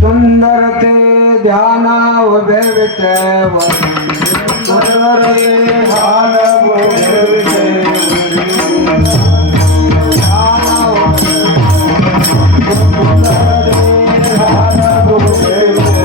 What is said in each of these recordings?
सुंदर ते ध्याना उभे विठेव सुंदर ते ध्यान उभे विठेव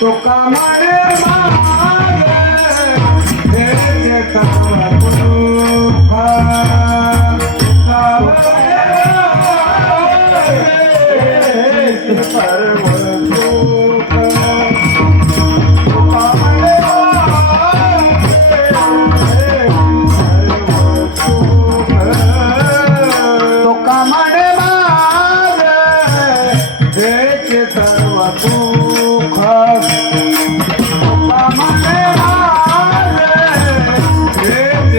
तुका म्हणे मागे हे सर्व दुःख Yeah.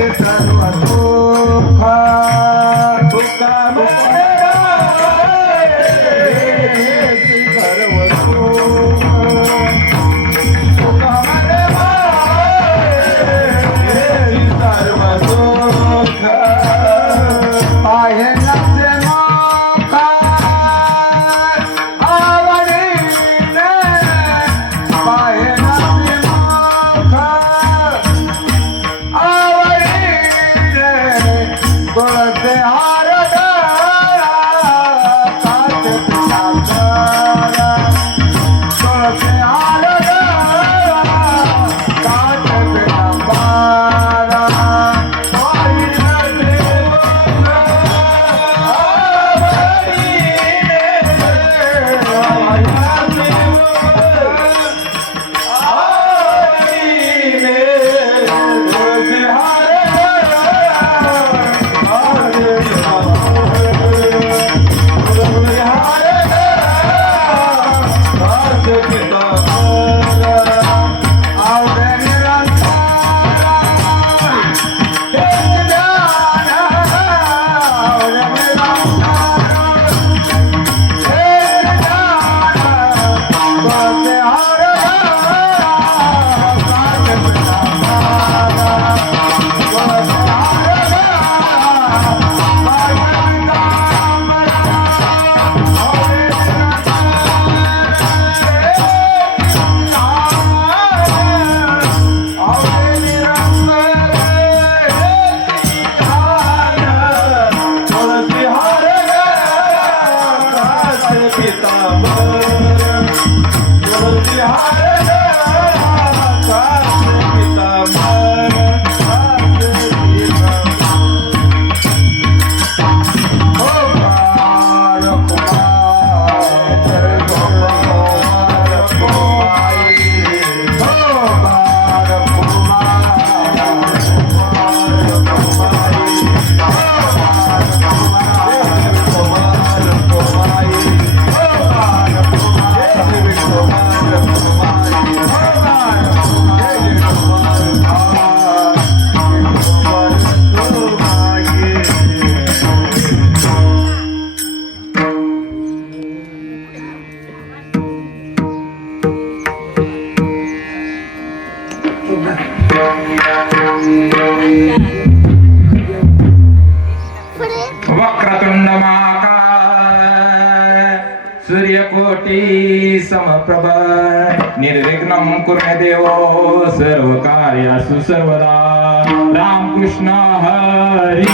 कोटी समप्रभ निर्विघ्नं कुरु देवो सर्वकार्येषु सर्वदा रामकृष्ण हरी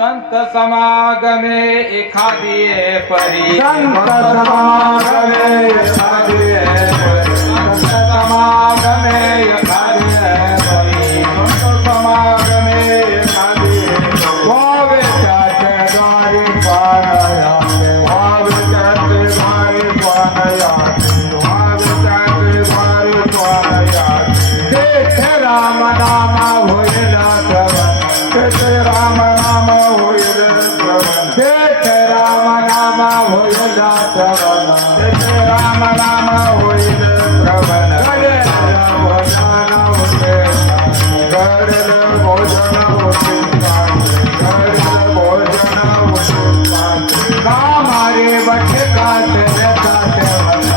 संत समागमे एखादी परी संत समागमे एखादी परी संत समागमे एखादी परी संत समागमे एखादी वावे त्याचे द्वारी पानया वावे त्याचे द्वारी पानया वावे तेथे राम राम होईल श्रवण घडल भोजन होते घडल भोजन होते हमारे बटकात रतात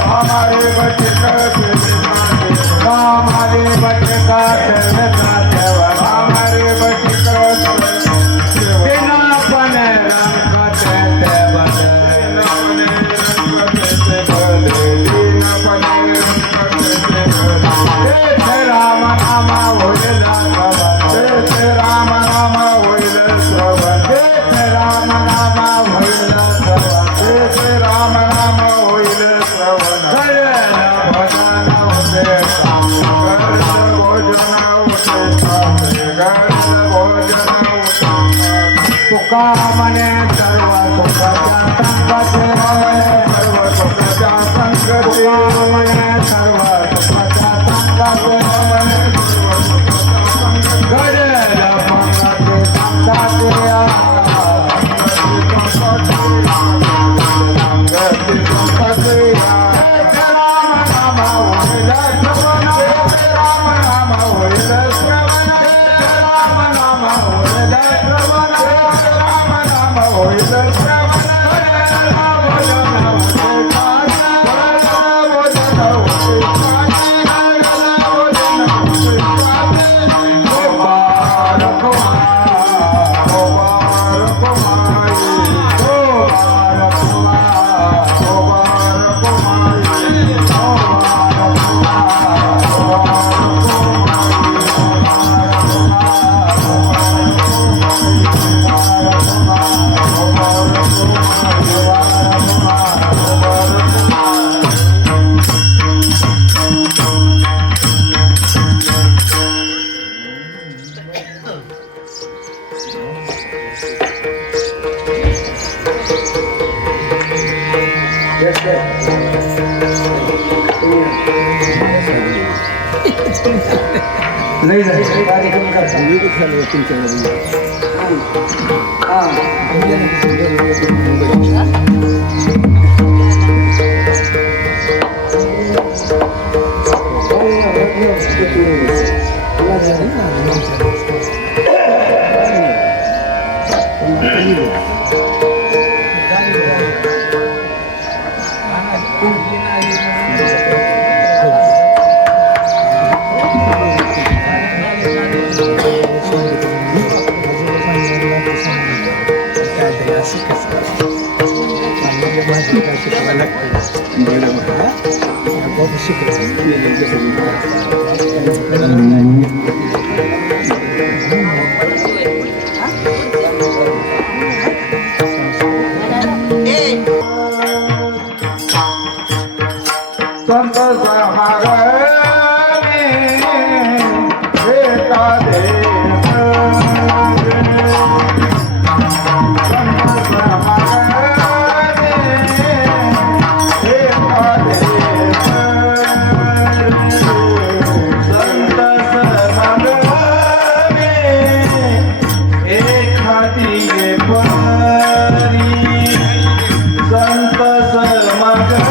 हमारे बचकत हमारे बटकात रतात हमारे बचकत बिना पण रंगत देवत राम नाम होईल राम राम होईल श्रवण राम नाम होईल राम राम होईल श्रवण भजन होते तुका मने सर्व सुखाच्या संगते तुका मने सर्व सुखाच्या संगते घडल पंगते संगते राम नाम होईल श्रवण राम नाम होईल श्रवण राम नाम होईल श्रवण राम नाम होईल श्रवण नाही नाही कार्यक्रम करता संत समागमे एका देश संत समागमे एका देश संत समागमे एखादी परी संत समागमे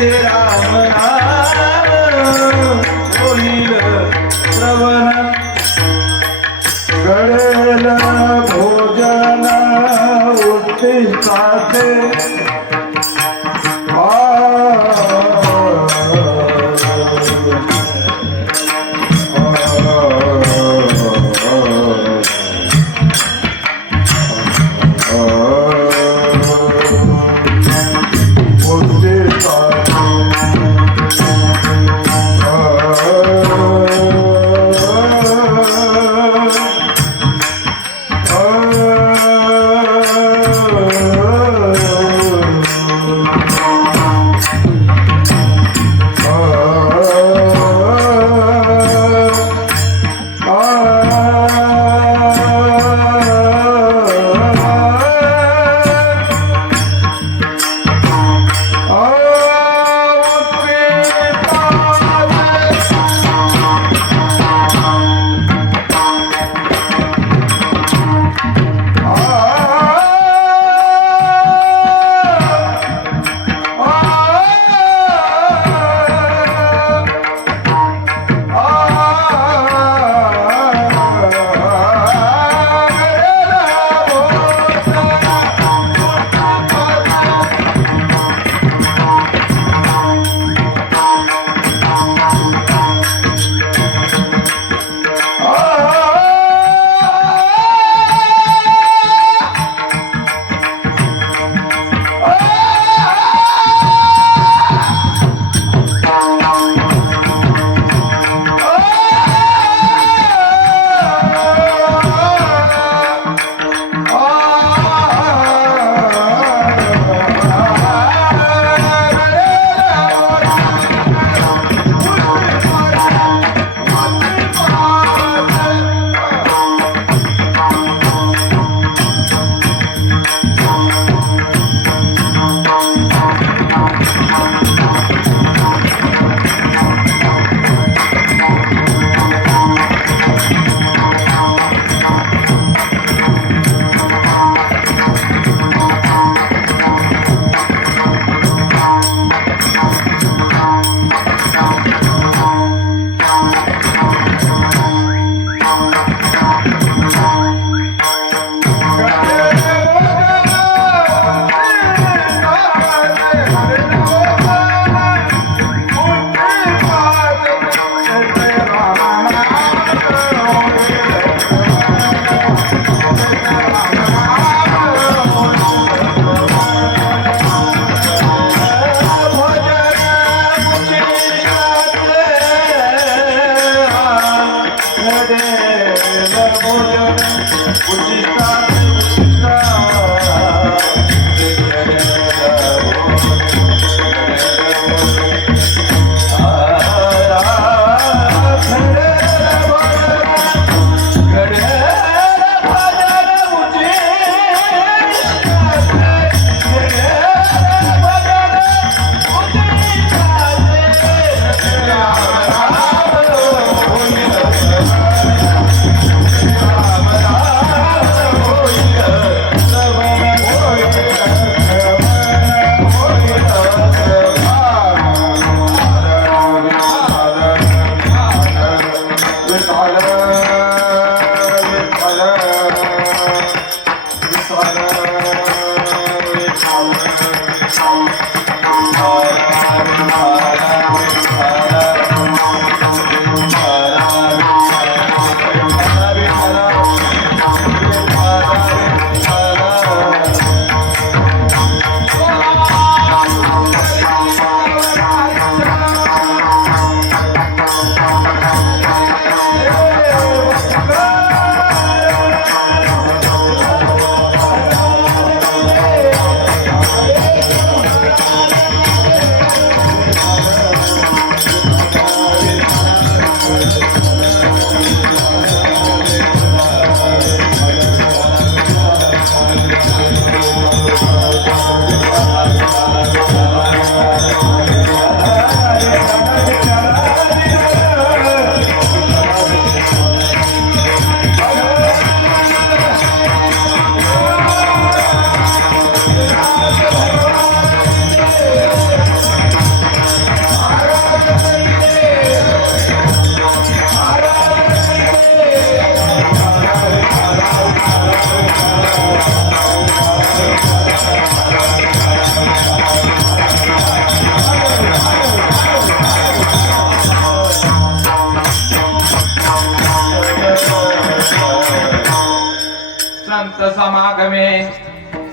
ते राम नाम होईल श्रवण घडेल भोजन उठिष्ठाचे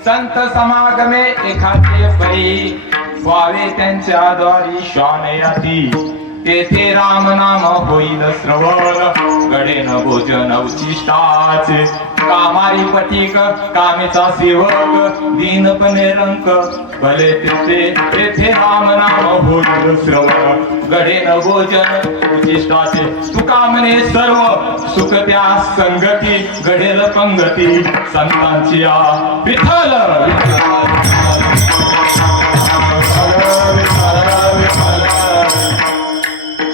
संत समागमे एखादे परी व्हावे त्यांच्या द्वारी श्वानयाती तेथे राम नाम होईल श्रवण घडेन भोजन उचिष्टाचे कामारी पथिक कामेचा सेवक दीनपणे रंक भले तेथे राम नाम होईल श्रवण घडेन भोजन उचिष्टाचे तुका म्हणे सर्व सुख त्या संगती घडेल पंगती संतांची विठ्ठल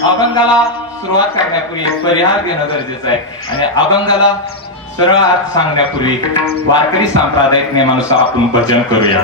अभंगाला सुरुवात करण्यापूर्वी परिहार घेणं गरजेचं आहे आणि अभंगाला सरळ अर्थ सांगण्यापूर्वी वारकरी सांप्रदायिक नियमानुसार आपण भजन करूया.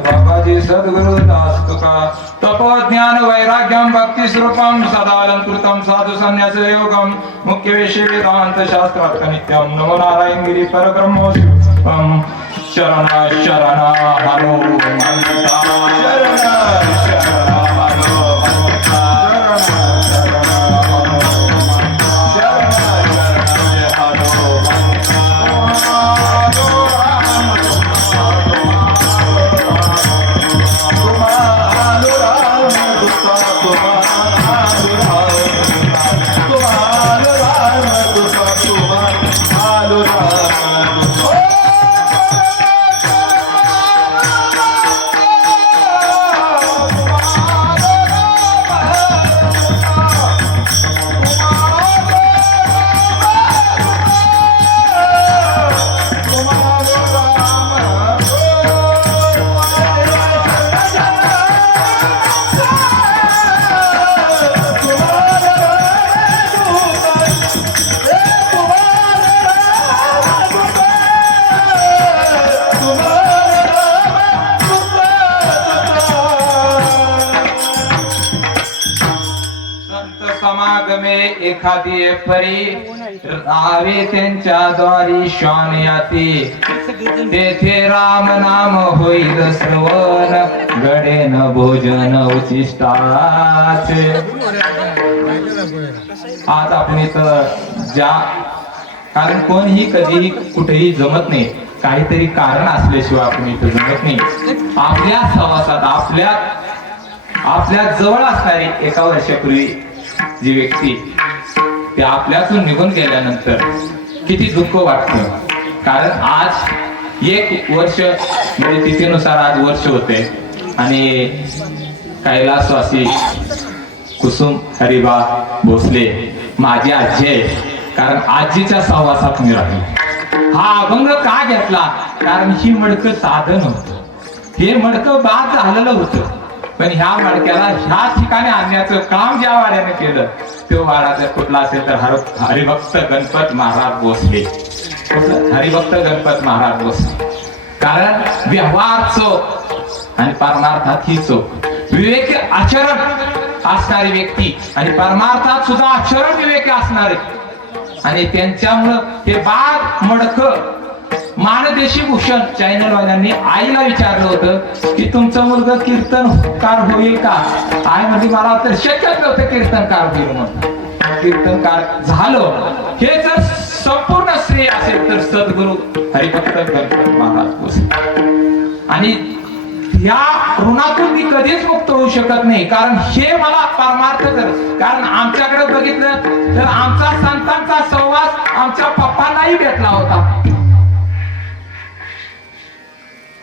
बाबाजी सद्गुरु दास तुका तपो ज्ञान वैराग्यम भक्ति स्वरूपम सदालंकृतम साधु संन्यास योगम मुख्य विषय वेदांत शास्त्रार्थ नित्यम नमो नारायण गिरी परब्रह्मो शिवम शरण शरण हरो हनुमता शरण शरण हरो हनुमता Hallelujah. नव्हे एखादी परी राहावे त्यांच्या द्वारी श्वान याती तेथे राम नाम होईल श्रवण गडेन भोजन उचिष्टाचे. आज आपण इथं ज्या कारण कोणीही कधीही कुठेही जमत नाही, काहीतरी कारण असल्याशिवाय आपण इथं जमत नाही. आपल्या सहवासात आपल्या जवळ असणारी एका वर्षापूर्वी जी व्यक्ती ते आपल्यातून निघून गेल्यानंतर किती दुःख वाटतं. कारण आज 1 वर्ष म्हणजे तिथीनुसार आज वर्ष होते आणि कैलासवासी कुसुम हरिबा भोसले माझी आजी आहे. कारण आजीच्या सहवासात मी राहिलो. हा अभंग का घेतला? कारण ही मडकं साधन होतं, हे मडकं बाद झालेलं होतं. पण ह्या मडक्याला ह्या ठिकाणी आणण्याचं काम ज्या वाड्याने केलं तो वाडा जर कुठला असेल तर हरिभक्त गणपत महाराज भोसले. हरिभक्त गणपत महाराज भोसले. कारण व्यवहार चोख आणि परमार्थात ही चोख. विवेक आचरण असणारी व्यक्ती आणि परमार्थात सुद्धा आचरण विवेक असणारे आणि त्यांच्यामुळं हे बाग मडकं मानदेशी भूषण चॅनलवाल्यांनी आईला विचारलं होतं की तुमचं मुलगा कीर्तनकार होईल का? आई म्हणजे मला तर शक्यच नव्हतं कीर्तनकार होईल म्हणून. कीर्तनकार झालं. हे जर संपूर्ण श्रेय असेल तर सद्गुरु हरिभक्त गणपत महाराज भोसले. आणि या ऋणातून मी कधीच मुक्त होऊ शकत नाही. कारण हे मला परमार्थ कर. कारण आमच्याकडे बघितलं तर आमचा संतांचा सहवास आमच्या पप्पांनाही भेटला होता,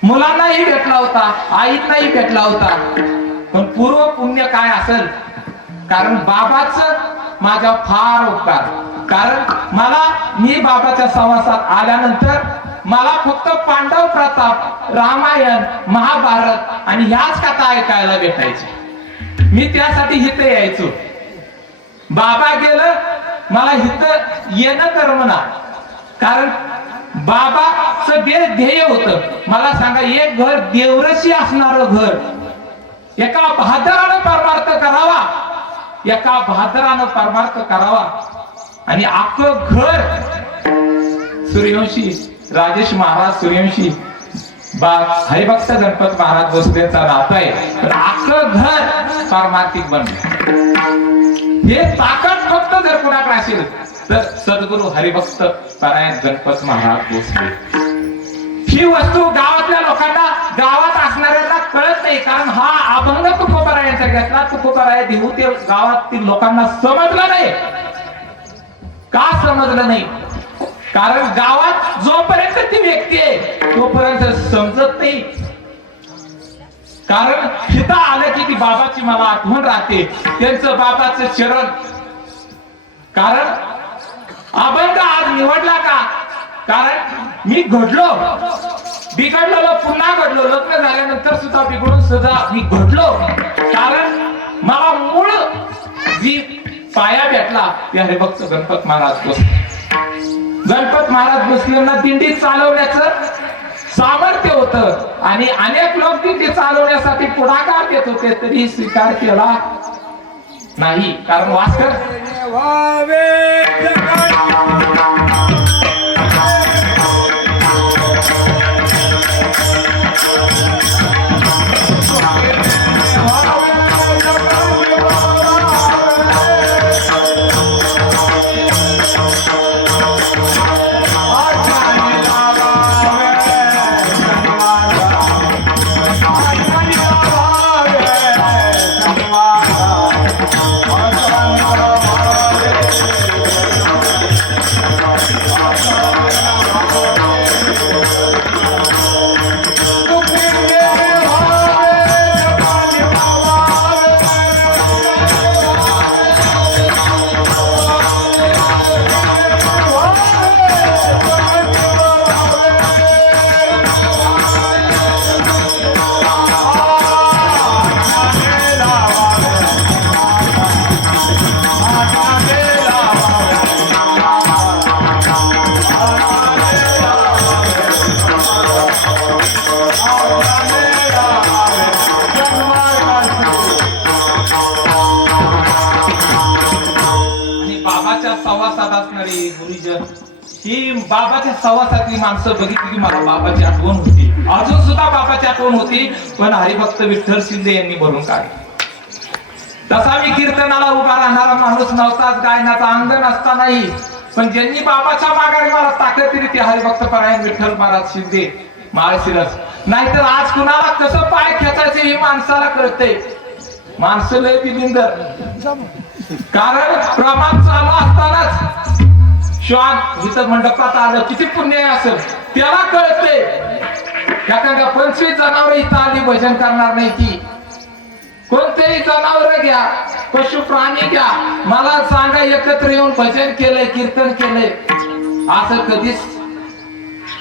मुलांनाही भेटला होता, आईंनाही भेटला होता. पण पूर्व पुण्य काय असेल? कारण बाबाच माझा फार उपकार. कारण मी बाबाच्या सहवासात आल्यानंतर मला फक्त पांडव प्रताप, रामायण, महाभारत आणि ह्याच कथा ऐकायला भेटायच्या. मी त्यासाठी इथे यायचो. बाबा गेलं मला इथं येणं करमना. कारण बाबाचं ध्येय होतं मला सांगा, एक घर देवरशी असणारं घर एका बहादरानं परमार्थ करावा, एका बहादरानं परमार्थ करावा. आणि अख्खं घर सूर्यवंशी राजेश महाराज सूर्यवंशी हरिभक्त गणपत महाराज भोसलेंचा नातं आहे. तर अख्खं घर पारमार्थिक बनलं. हे ताकद फक्त जर कुणाकडे असेल तर सद्गुरु हरिभक्त परायण गणपत महाराज भोसले. ही वस्तू गावातल्या लोकांना, गावात असणाऱ्यांना कळत नाही. कारण हा अभंग तुकोबारायांचा घेतला, तुकोबाराय देऊ ते गावातील लोकांना समजलं नाही. का समजलं नाही? कारण गावात जोपर्यंत ती व्यक्ती आहे तोपर्यंत समजत नाही. कारण तिथं आलं की ती बाबाची मला आठवण राहते, त्यांचं बाबाचं चरण. कारण अभंग आज निवडला का? कारण मी घडलो, बिघडलो, पुन्हा घडलो. लग्न झाल्यानंतर सुद्धा बिघडून सुद्धा मी घडलो. कारण मला मूळ जी पाया भेटला ते हरिभक्त गणपत महाराज भोसले. गणपत महाराज भोसलेंना दिंडी चालवण्याचं सामर्थ्य होतं आणि अनेक लोक दिंडी चालवण्यासाठी पुढाकार देत होते, तरी स्वीकार केला नाही. कारण वास्कर सहवासात असणारी गुरुजन ही बाबाच्या सहवासातली माणसं बघितली की मला बाबाची आठवण होती, अजून सुद्धा बाबाची आठवण होती. पण हरिभक्त विठ्ठल शिंदे यांनी भरून काढली. तसा मी कीर्तनाला उभा राहणारा माणूस नव्हताच, गायनाचा अंग नसतानाही, पण ज्यांनी बाबाच्या माघारी मला ताकद दिली ते हरिभक्त परायण विठ्ठल महाराज शिंदे माळशिरस. नाहीतर आज कुणाला कसं पाय खेचायचे हे माणसाला कळते. माणसं लय बिलिंदर, कारण प्रमाण चालू असतानाच श्वान इथं मंडपात आलं किती पुण्य असेल त्याला कळते. एखाद्या 25 जनावर इथं आली भजन करणार नाही की. कोणतेही जनावर घ्या, पशु प्राणी घ्या, मला सांगा एकत्र येऊन भजन केलंय, कीर्तन केलंय असं कधीच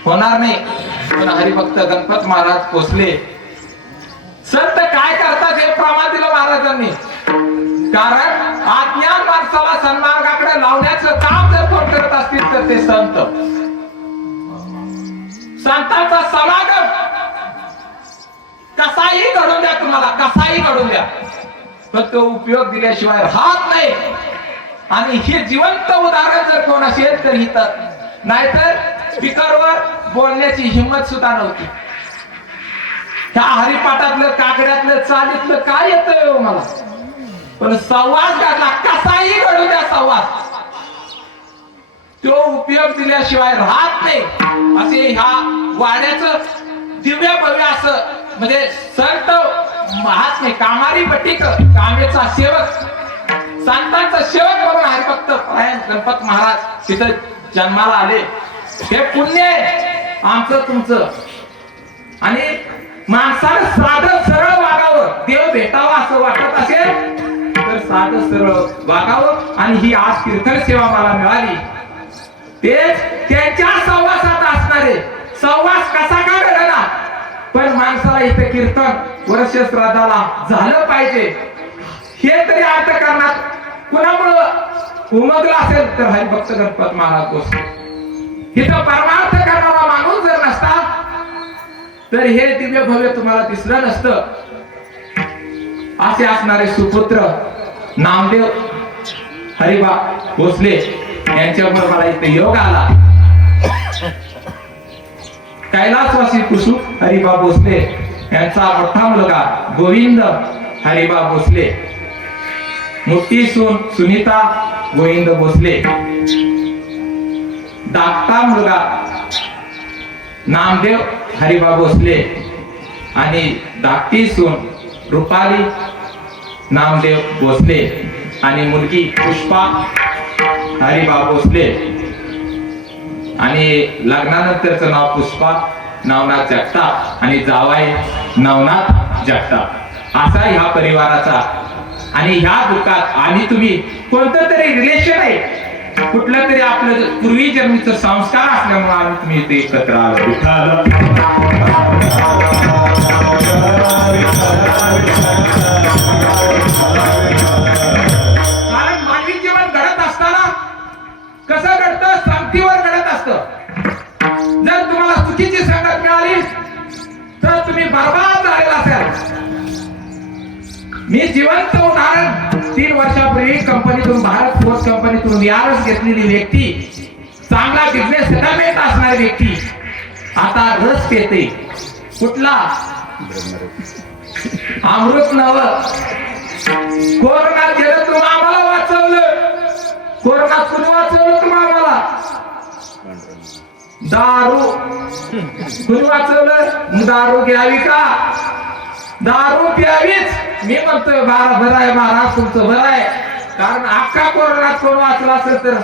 होणार नाही. पण हरिभक्त गणपत महाराज पोचले. संत काय करतात हे प्रमाण दिलं महाराजांनी. कारण अज्ञान माणसाला सन्मार्गाकडे लावण्याचं काम जर कोण करत असतील तर ते संत. संतांचा समागम कसाही घडून द्या, तुम्हाला कसाही घडून द्या, पण तो उपयोग दिल्याशिवाय राहत नाही. आणि हे जिवंत उदाहरण जर कोण असेल तर इथं, नाहीतर स्पीकरवर बोलण्याची हिंमत सुद्धा नव्हती. ह्या हरिपाठातलं काकड्यातलं चालीतलं काय येतंय हो मला, पण संवाद घडला कसाही घडू द्या संवाद, तो उपयोग दिल्याशिवाय राहत नाही. असे ह्या वाड्याचं दिव्य भव्य असं म्हणजे संत महात्मे कामारी पटीक कामेचा सेवक, संतांचा सेवक म्हणून हरिभक्त परायण गणपत महाराज तिथं जन्माला आले. हे पुण्य आहे आमचं तुमचं. आणि माणसानं साधं सरळ वागावं, देव भेटावा असं वाटत असेल तर साधं सरळ वागावं. आणि ही आज कीर्तन सेवा मला मिळाली, तेच त्यांच्या सहवासात असणारे. सहवास कसा का घडला, पण माणसाला इथे कीर्तन वर्ष श्राद्धाला झालं पाहिजे हे तरी अंतःकरणात कुणामुळं उमगलं असेल तर हरिभक्त गणपत महाराज पोचले. इथं परमार्थ करणारा माणूस जर नसता तर हे दिव्य भव्य तुम्हाला दिसलं नसतं. असे असणारे सुपुत्र नामदेव हरिबा भोसले यांच्यावर मला इथे योग आला. कैलासवासी कुसुम हरिबा भोसले यांचा मोठा मुलगा गोविंद हरिबा भोसले, मोठी सून सुनीता गोविंद भोसले, धाकटा मुलगा नामदेव हरिबा भोसले आणि धाकटी सून रुपाली नामदेव भोसले आणि मुलगी पुष्पा हरिबा भोसले. आणि लग्नानंतरचं नाव पुष्पा नवनाथ जगताप आणि जावाई नवनाथ जगताप असा ह्या परिवाराचा. आणि ह्या दुःखात आणि तुम्ही कोणतं तरी रिलेशन आहे, कुठलं तरी आपलं पूर्वी जन्मीचं संस्कार असल्यामुळे आम्ही तुम्ही इथे एकत्र आलो. कारण मानवी जीवन घडत असताना कसं घडतं, संगतीवर घडत असतं. जर तुम्हाला चुकीची संगत मिळाली तर तुम्ही बर्बाद झालेला असाल. मी जिवंत उदाहरण 3 वर्षापूर्वी कंपनीतून भारत फोर्स कंपनीतून यारच घेतलेली व्यक्ती, चांगला बिझनेस सेटलमेंट असणारी व्यक्ती आता रस पेते. कुठला अमृत नव. कोरोनात गेलं तुम्ही आम्हाला वाचवलं. कोरोनात कुणी वाचवलं तुम्ही आम्हाला? दारू कुणी वाचवलं? दारू घ्यावी का? दारू प्यावीच. मी म्हणतोय बरं आहे महाराज, तुमचं बरं आहे. कारण अख्खा कोरोनात कोण वाचला असेल तर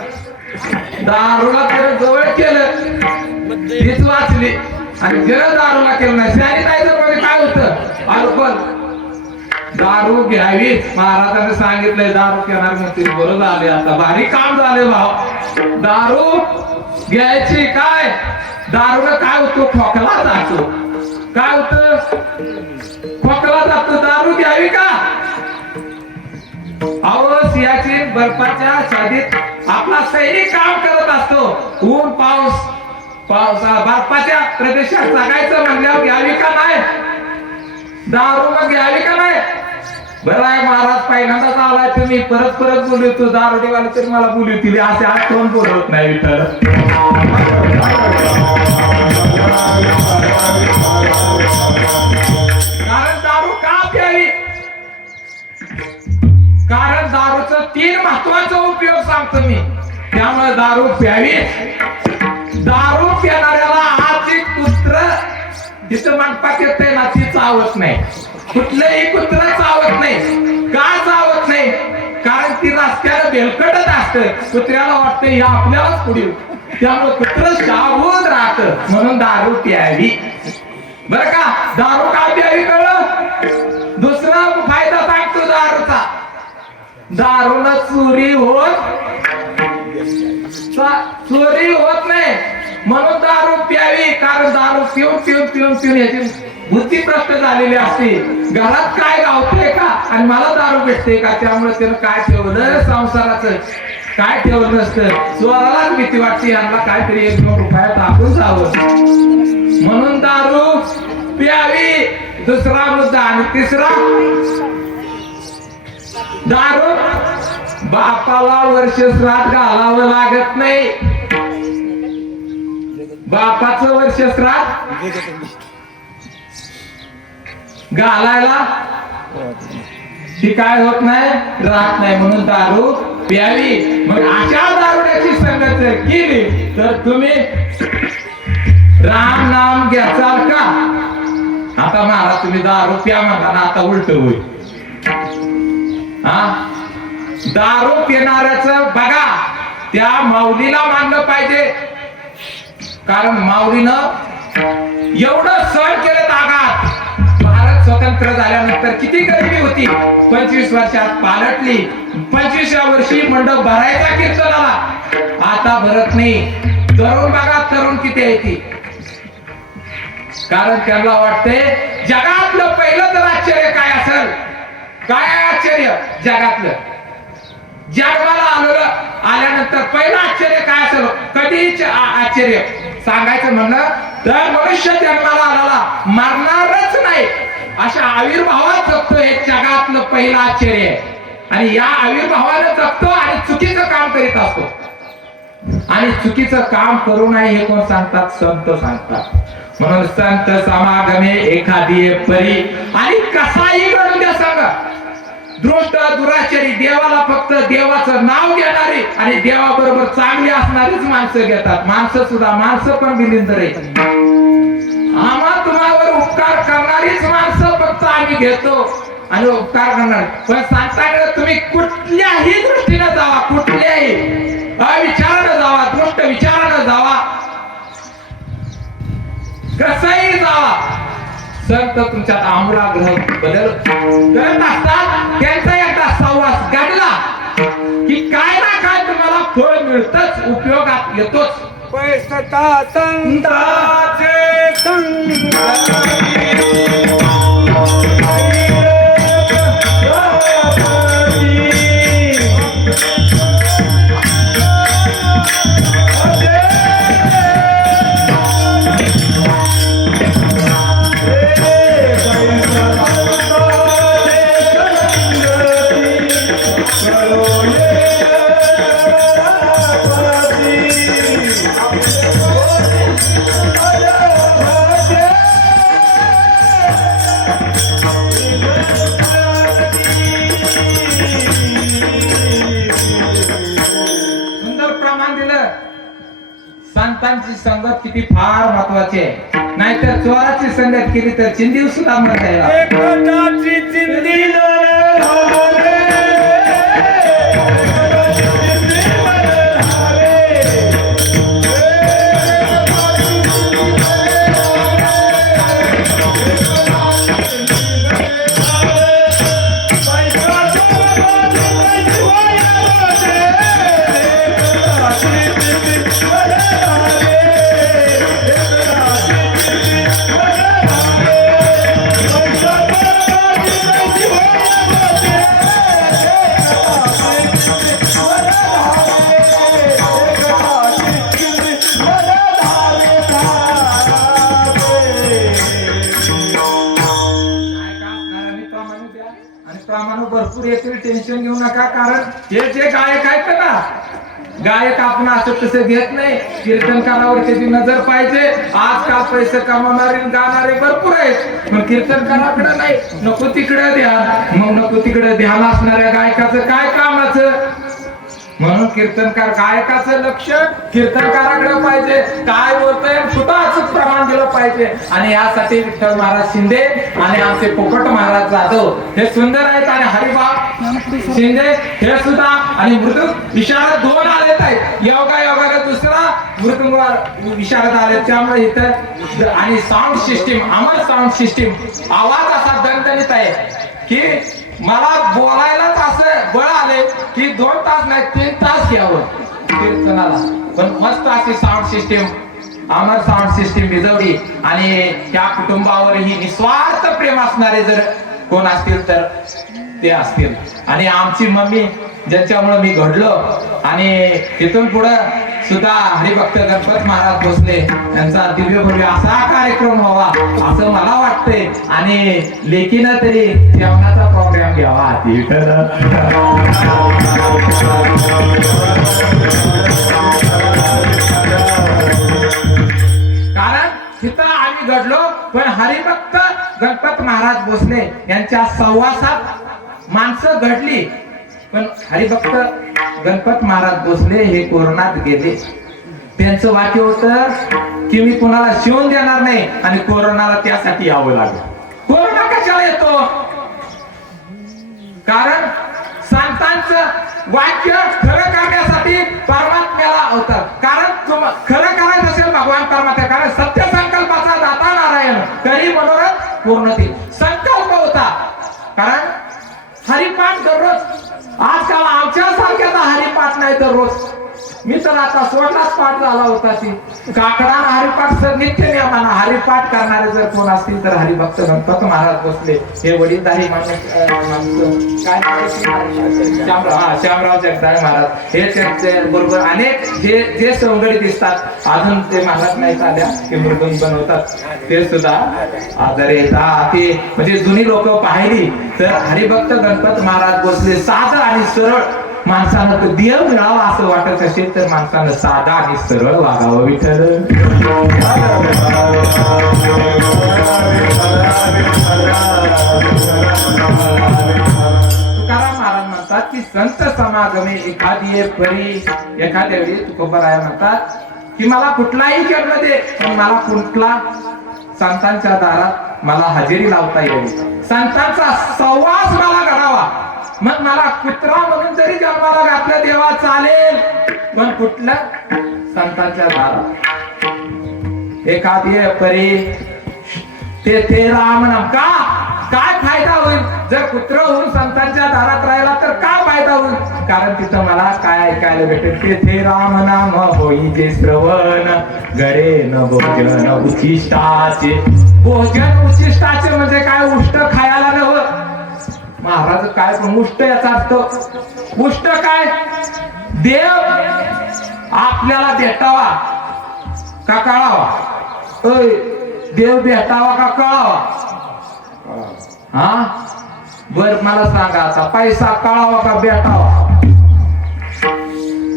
दारूला तर जवळ केलं तीच वाचली. आणि जर दारूला केलं नाही, सॅनिटायझर मध्ये काय होतं, अल्कोहोल. दारू घ्यावीच. महाराजांनी सांगितलंय दारू घेणार म्हणते. बरं झाले, आता भारी काम झाले भाऊ. दारू घ्यायची. काय दारूला काय होतो, खोकला जातो. काय होतं, खोकला जातो. दारू घ्यावी का? अहो सियाचीन बर्फाच्या शादीत आपला सैनिक काम करत असतो. ऊन पाऊस बर्फाच्या प्रदेशात जगायचं म्हणल्यावर घ्यावी का नाही दारू? मग घ्यावी का नाही? बरं आहे महाराज, पहिल्यांदाच आलाय तुम्ही, परत परत बोलवतो, दारोडेवाले तरी मला बोलवतील, असे आठवण बोलवत नाही तर. कारण दारू का प्यावी? कारण दारूचं 3 महत्वाचा उपयोग सांगतो मी. त्यामुळे दारू प्यावी. दारू पिणाऱ्याला आजची कुत्र जिथं मंडपात येते ना ती चावत नाही, कुठलंही कुत्र चावत नाही. का चावत नाही? कारण ती रस्त्याला बेलकटत असतं, कुत्र्याला वाटतं हे आपल्यालाच पुढील, त्यामुळे कुत्र शाबूत राहत. म्हणून दारू प्यावी. बर का? दारू का प्यावी कळलं? दुसरा फायदा सांगतो दारूचा. दारून चोरी होत नाही, म्हणून दारू प्यावी. कारण दारू पिऊन पिऊन पिऊन पिऊन याची बुद्धी भ्रष्ट झालेली असते. घरात काय गावतंय का आणि मला दारू भेटते का? त्यामुळे त्यानं काय ठेवलं? संसाराचं काय ठेवलं नसतं. चोरालाच भीती वाटते, यांना काहीतरी 1-2 रुपया टाकून जावं, म्हणून दारू प्यावी. दुसरा मुद्दा. आणि तिसरा, दारू बापाला वर्ष श्राद्ध घालावं लागत नाही. बापाचं वर्ष श्राद्ध घालायला ती काय होत नाही, राहत नाही. म्हणून दारू प्यावी. मग अशा दारुड्याची संगत जर केली तर तुम्ही राम नाम घ्याचाल का? आता महाराज तुम्ही दारू प्या म्हणता ना, आता उलट होईल. हा, दारू पिणाऱ्याचं बघा, त्या माऊलीला मानलं पाहिजे. कारण माऊलीनं एवढं सहन केलं तागात. भारत स्वतंत्र झाल्यानंतर किती गरिबी होती, 25 वर्षात पालटली. 25व्या वर्षी मंडप भरायचा कीर्तनाला, आता भरत नाही. तरुण बघा, तरुण किती आहे ती. कारण त्यांना वाटते जगातलं पहिलं तर आश्चर्य काय असेल? काय आश्चर्य जगातलं? जन्माला आल्यानंतर पहिलं आश्चर्य काय असेल? कधीच आश्चर्य सांगायचं म्हणलं तर मनुष्य जन्माला आलेला मरणारच नाही अशा आविर्भावात जगतो, हे जगातलं पहिलं आश्चर्य आहे. आणि या आविर्भावानं जगतो आणि चुकीचं काम करीत असतो. आणि चुकीचं काम करू नये हे कोण सांगतात? संत सांगतात. म्हणून संत समागमे एखादी परी. आणि कसाही घडून द्या सांगा, दृष्ट दुराचारी देवाला फक्त देवाचं नाव घेणारी आणि देवाबरोबर चांगली असणारीच माणसं घेतात. माणसं पण बिलिंदर आहेत. आम्हा तुम्हावर उपकार करणारीच माणसं फक्त आम्ही घेतो आणि उपकार करणार. पण सांगता तुम्ही कुठल्याही दृष्टीने जावा, कुठल्याही अविचारानं जावा, दृष्ट विचारानं जावा, कसंही जावा, संत तुमच्यात आमूलाग्र बदल करत असतात. त्यांचा एकदा सहवास घडला की काय ना काय तुम्हाला फळ मिळतच, उपयोगात येतोच. पैसता संताचे संग संतांची संगत किती फार महत्वाची आहे. नाहीतर चोराची संगत केली तर चिंदी सुद्धा म्हणता येईल. आणि प्रमाण भरपूर येतील, टेन्शन घेऊ नका. कारण हे जे गायक आहेत ना, गायक आपण असं तसं घेत नाही. कीर्तनकारावर त्याची नजर पाहिजे. आजकाल पैसे कमावणारे गाणारे भरपूर आहेत, पण कीर्तनकाराकडे नाही. नको तिकडे ध्यान, मग नको तिकडे ध्यान असणाऱ्या गायकाचं काय कामाचं. म्हणून कीर्तनकार गायकाचं लक्ष कीर्तनकाराकडे पाहिजे. काय बोलतोय कुठं असं प्रमाण दिलं पाहिजे. आणि यासाठी विठ्ठल महाराज शिंदे आणि आमचे पोपट महाराज जाधव हे सुंदर आहेत. आणि हरिभाऊ शिंदे हे सुद्धा, आणि मृदुंग विशारद 2 आलेत आहेत. योगायोगाने दुसरा मृदुंग विशारद आले. त्यामुळे इथं आणि साऊंड सिस्टीम, अमर साऊंड सिस्टीम, आवाज असा दणदणीत आहे की मला बोलायलाच असं बळ आले की 2 तास नाही 3 तास घ्यावं कीर्तनाला. पण मस्त अशी साऊंड सिस्टीम, अमर साऊंड सिस्टीम भिजवली. आणि त्या कुटुंबावरही निस्वार्थ प्रेम असणारे जर कोण असतील तर ते असतील. आणि आमची मम्मी ज्यांच्यामुळे मी घडलो, आणि तिथून पुढे सुद्धा हरिभक्त गणपत महाराज भोसले यांचा दिव्य भव्य असा कार्यक्रम व्हावा असं मला वाटतंय. आणि लेकीनं तरी जेवणाचा प्रोग्राम घ्यावा. कारण तिथं आम्ही घडलो, पण हरिभक्त गणपत महाराज भोसले यांच्या सहवासात माणसं घडली. पण हरिभक्त गणपत महाराज भोसले हे कोरोनात गेले. त्यांचं वाक्य होतं की मी कुणाला शिवून देणार नाही, आणि कोरोनाला त्यासाठी यावं लागलं. कोरोना कशाला येतो? कारण संतांचं वाक्य खरं करण्यासाठी परमात्म्याला होतं. कारण खरं करायचं असेल भगवान परमात्मा, कारण सत्य संकल्पाचा दाता नारायण तरी मनोरथ पूर्णते संकल्प होता. कारण हरिपाठ दररोज, आजकाल आमच्या सारख्याचा हरिपाठ नाही तर रोज. मी तर आता 16 पाठ झाला होता. ती काकडानं हरिपाठ सर नित्य नियमानं हरिपाठ करणारे जर कोण असतील तर हरिभक्त गणपत महाराज भोसले हे वडीलधारी काय श्यामराव जगदाळे महाराज हे त्यांचे बरोबर अनेक जे सौंदर्य दिसतात. अजून ते महाराज नाही आल्या ते मृदुंग बनवतात, ते सुद्धा आदर येतात. ते म्हणजे जुनी लोक पाहिली तर हरिभक्त गणपत महाराज भोसले साधं आणि सरळ. माणसानं तो देव मिळावा असं वाटत असेल तर माणसानं साधा आणि सरळ वागावं. विठ्ठल तुकाराम महाराज म्हणतात की संत समागमे एखादी परी. एखाद्या वेळी तुकोबाराय म्हणतात की मला कुठलाही जन्म दे, पण मला कुठला संतांच्या दारात मला हजेरी लावता येईल. संतांचा सहवास मला घडावा. मग मला कुत्रा म्हणून जरी जन्माला घातलं देवा चालेल, पण कुठलं संतांच्या दारात एखादी परी ते राम नाम. का काय फायदा होईल जर कुत्र होऊन संतांच्या दारात राहिला तर काय फायदा होईल? कारण तिथं मला काय ऐकायला भेटेल? तेथे राम नाम होई जे श्रवण, घरे न भोजन उचिष्टाचे. भोजन उचिष्टाचे म्हणजे काय? उष्ट खायला नव्हतं महाराज. काय पण उष्ट याचा अर्थ उष्ट काय? देव आपल्याला भेटावा का कळावा? देव भेटावा का कळावा? हा बर मला सांगा आता, पैसा कळावा का भेटावा?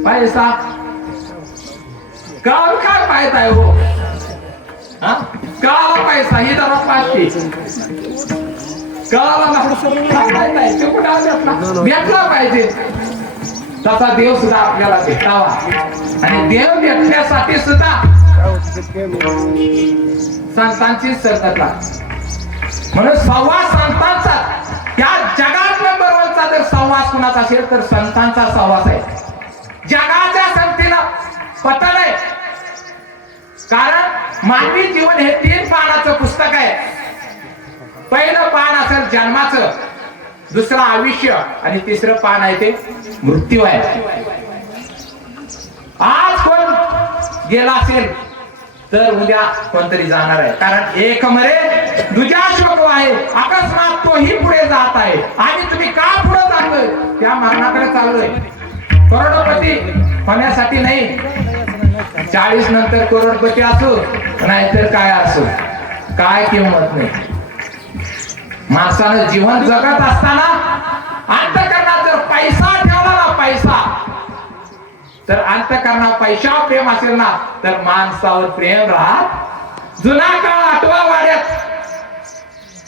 पैसा कळावा काय फायदा आहे हो? कळाला पैसा ही जरा 500 भेटला पाहिजे. तसा देव सुद्धा आपल्याला भेटावा. आणि देव भेटण्यासाठी सुद्धा संतांची संगता. म्हणून सहवास संतांचा, या जगात नंबर 1चा जर सहवास कुणाचा असेल तर संतांचा सहवास आहे. जगाच्या संगतीला पता नाही. कारण मानवी जीवन हे 3 पानाचं पुस्तक आहे. पहिलं पान असेल जन्माचं, दुसरं आयुष्य, आणि तिसरं पान आहे ते मृत्यू आहे. आज कोण गेला असेल तर उद्या कोणतरी जाणार आहे. कारण एक मरे दुजा शोक आहे, अकस्मात तोही पुढे जात आहे. आणि तुम्ही का पुढे चाललोय? त्या मरणाकडे चाललोय. करोडपती होण्यासाठी नाही. 40 नंतर करोडपती असो नाहीतर काय असो, काय किंमत नाही. माणसानं जीवन जगत असताना अंतःकरणात जर पैसा ठेवला ना, पैसा, तर अंतःकरणात पैशावर प्रेम असेल ना, तर माणसावर प्रेम राहत. जुना काळ आठवा वाड्यात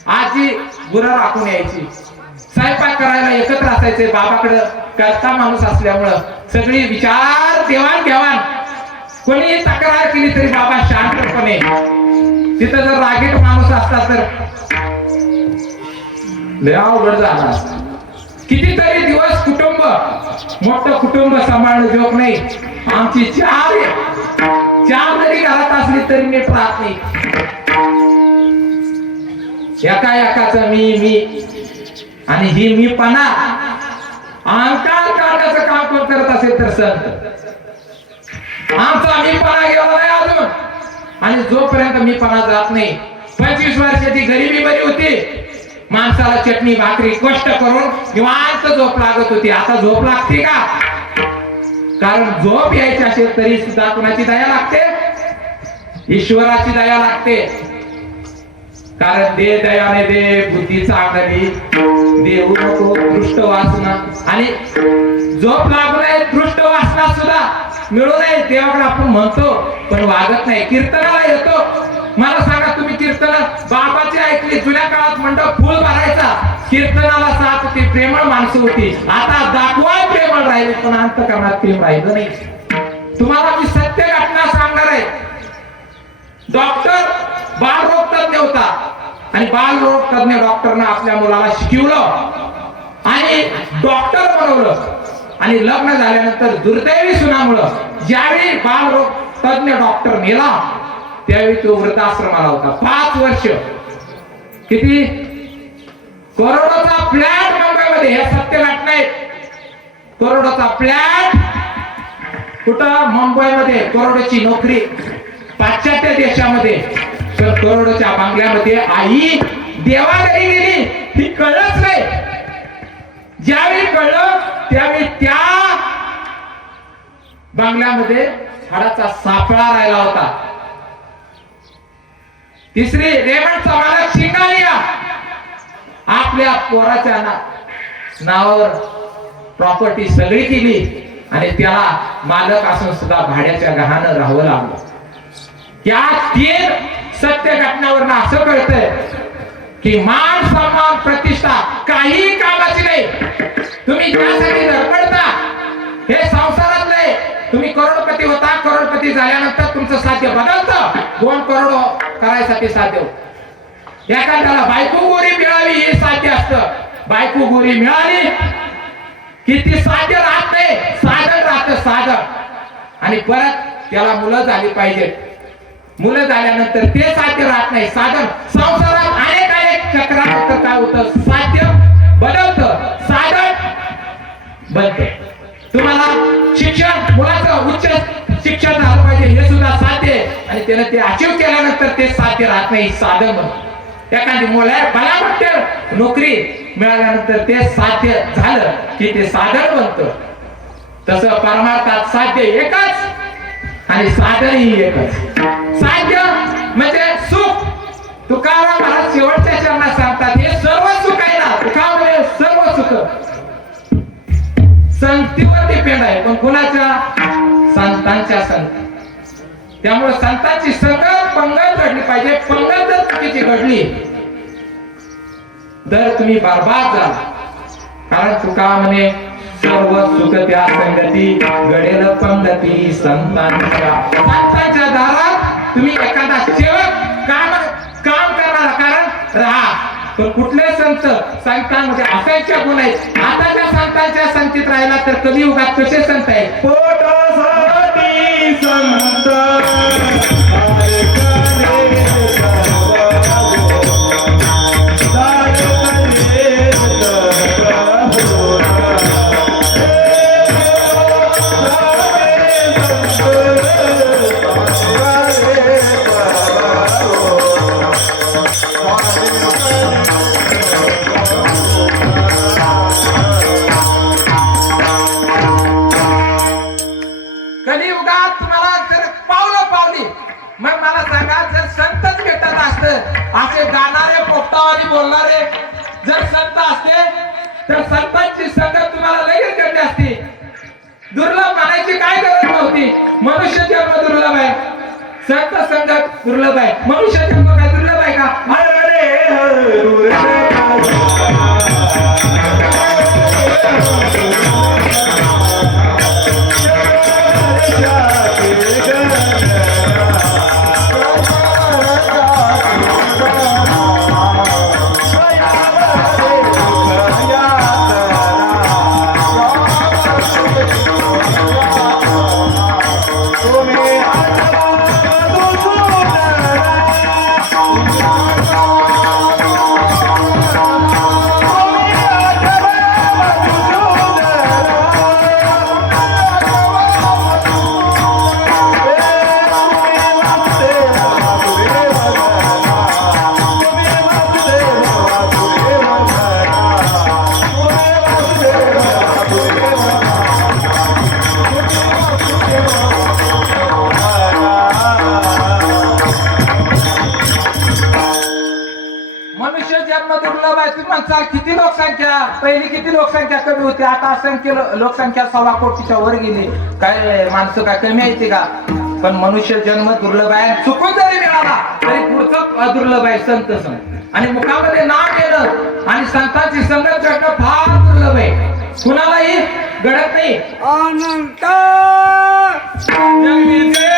आजी गुरं राखून यायची, स्वयंपाक करायला एकत्र असायचे. बाबाकडे करता माणूस असल्यामुळं सगळी विचार देवाण घेवाण. कोणी तक्रार केली तरी बाबा शांतपणे, तिथं जर रागीट माणूस असता तर लय अवघड झाला असता. कितीतरी दिवस कुटुंब, मोठं कुटुंब सांभाळणं जोक नाही. आमची चार जरी घरात असली तरी नीट राहत नाही. एका एकाचं मी आणि ही मीपणा अहंकार काढण्याचं काम कोण करत असेल तर संत. आमचा मीपणा गेला नाही अजून, आणि जोपर्यंत मीपणा जात नाही. 25 वर्षाची गरिबी बरी होती, माणसाला चटणी भाकरी कष्ट करून निवांत झोप लागत होती. आता झोप लागते का? कारण झोप यायची असेल तरी सुद्धा कुणाची दया लागते? ईश्वराची दया लागते. कारण दे दयाने दे बुद्धी चांगली, देऊ नको दृष्ट वासना. आणि झोप लागू नये, दृष्ट वासना सुद्धा मिळू नये देवाकडे आपण म्हणतो, पण वागत नाही. कीर्तनाला येतो, मला सांगा तुम्ही कीर्तन बाबाची ऐकली, जुन्या काळात मंडप फुल भरायचा, कीर्तनाला साथ होती, प्रेमळ माणसं होती. आता दाखवाय प्रेमळ राहिले, पण अंतःकरणात प्रेम राहिलं नाही. तुम्हाला मी सत्य घटना सांगणार आहे. डॉक्टर बालरोग तज्ञ होता, आणि बालरोग तज्ञ डॉक्टरनं आपल्या मुलाला शिकवलं आणि डॉक्टर बनवलं. आणि लग्न झाल्यानंतर दुर्दैवी सुनामुळं ज्यावेळी बालरोग तज्ञ डॉक्टर मेला, त्यावेळी तो वृद्धाश्रमाला होता. 5 वर्ष. किती करोडोचा फ्लॅट मुंबईमध्ये, हे सत्य घटना आहे. करोडोचा फ्लॅट कुठं? मुंबईमध्ये. करोडोची नोकरी पाश्चात्य देशामध्ये, तर करोडोच्या बंगल्यामध्ये आई देवाघरी गेली, ही कळलंच नाही. ज्यावेळी कळलं त्यावेळी त्या बंगल्यामध्ये हाडाचा सापळा राहिला होता. तिसरी रेमंडचा मालक शिंगारिया आपल्या पोराच्या नावावर प्रॉपर्टी सगळी केली, आणि त्याला मालक असून सुद्धा भाड्याच्या गहाणं राहावं लागलं. या 3 सत्य घटनावरून असं कळतंय की मान सन्मान प्रतिष्ठा काही कामाची नाही. तुम्ही ज्यासाठी धडपडता हे संसारातले, तुम्ही करोडपती होता, करोडपती झाल्यानंतर तुमचं साध्य बदलतं. 2 करोड करायसाठी साध्य. एखाद्याला बायको गोरी मिळावी हे साध्य असतं. बायको गोरी मिळाली की ती साध्य राहत नाही, साधन राहतं, साधन. आणि परत त्याला मुलं झाली पाहिजेत. मुलं झाल्यानंतर ते साध्य राहत नाही, साधन. संसारात अनेक चक्रानंतर काय होतं? साध्य बदलतं, साधन बनतं. तुम्हाला शिक्षण, मुलाचं उच्च शिक्षण झालं पाहिजे, हे सुद्धा साध्य आहे, आणि त्याने ते अचीव केल्यानंतर ते साध्य राहत नाही, साधन बनतं. एखादी भला नोकरी मिळाल्यानंतर ते साध्य झालं की ते साधन बनतं. तसं परमार्थात साध्य एकच आणि साधनही एकच. साध्य म्हणजे सुख. तुकाराम महाराज शेवटच्या चरणात सांगतात, हे सर्व सुख आहे ना, तुकाराम सर्व सुख संतीवर डिपेंड आहे. पण कुणाच्या? संतांच्या संत. त्यामुळे संतांची संगत पंगत घडली पाहिजे. पंगत जर चुकीची घडली तर तुम्ही बरबाद झाला. कारण तुका म्हणे, सर्व सुख त्या संगती घडेल पंगती संतांच्या. संतांच्या दारात तुम्ही एखादा सेवक काम करणारा कारण राहा. पण कुठले संत? संतांमध्ये असंख्य गुण आहेत. आताच्या संतांच्या संगतीत राहिला तर कधी युगात कसे संत आहेत? पोटासाठी संत कलियुगात तुम्हाला जर पावलं पावली आणि बोलणारे जर संत असते तर संतांची संगत तुम्हाला लगेच करते असती. दुर्लभ म्हणायची काय गरज नव्हती. मनुष्य जन्म दुर्लभ आहे, संत संगत दुर्लभ आहे. मनुष्य जन्म काय दुर्लभ आहे का? मनुष्य जन्म दुर्लभ आहे. तुम्ही म्हणसाल किती लोकसंख्या, पहिली किती लोकसंख्या कमी होती, आता असंख्य लोकसंख्या 1.25 कोटीच्या वर गेली. काय माणसं काय कमी आहे का? पण मनुष्य जन्म दुर्लभ आहे. चुकून जरी मिळाला तरी पुढचं दुर्लभ आहे. संत संत आणि मुखामध्ये नाम येणं आणि संतांची संगत घडणं फार दुर्लभ आहे. कुणालाही घडत नाही. अनंत जगदीचे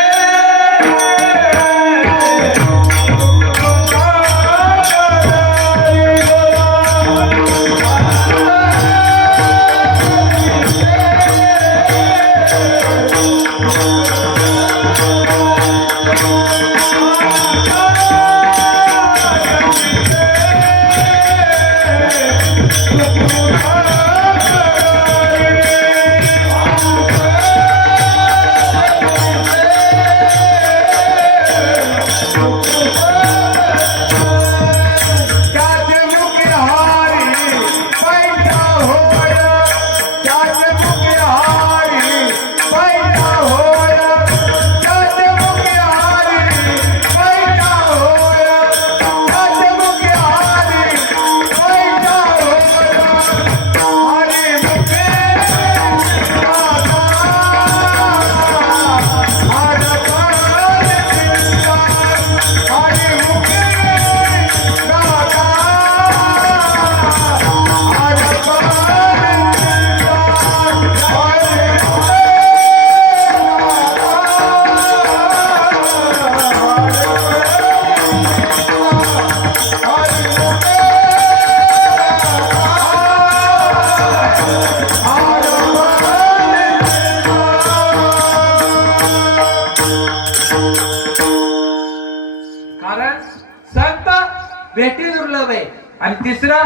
भेटी दुर्लभ आहे. आणि तिसरा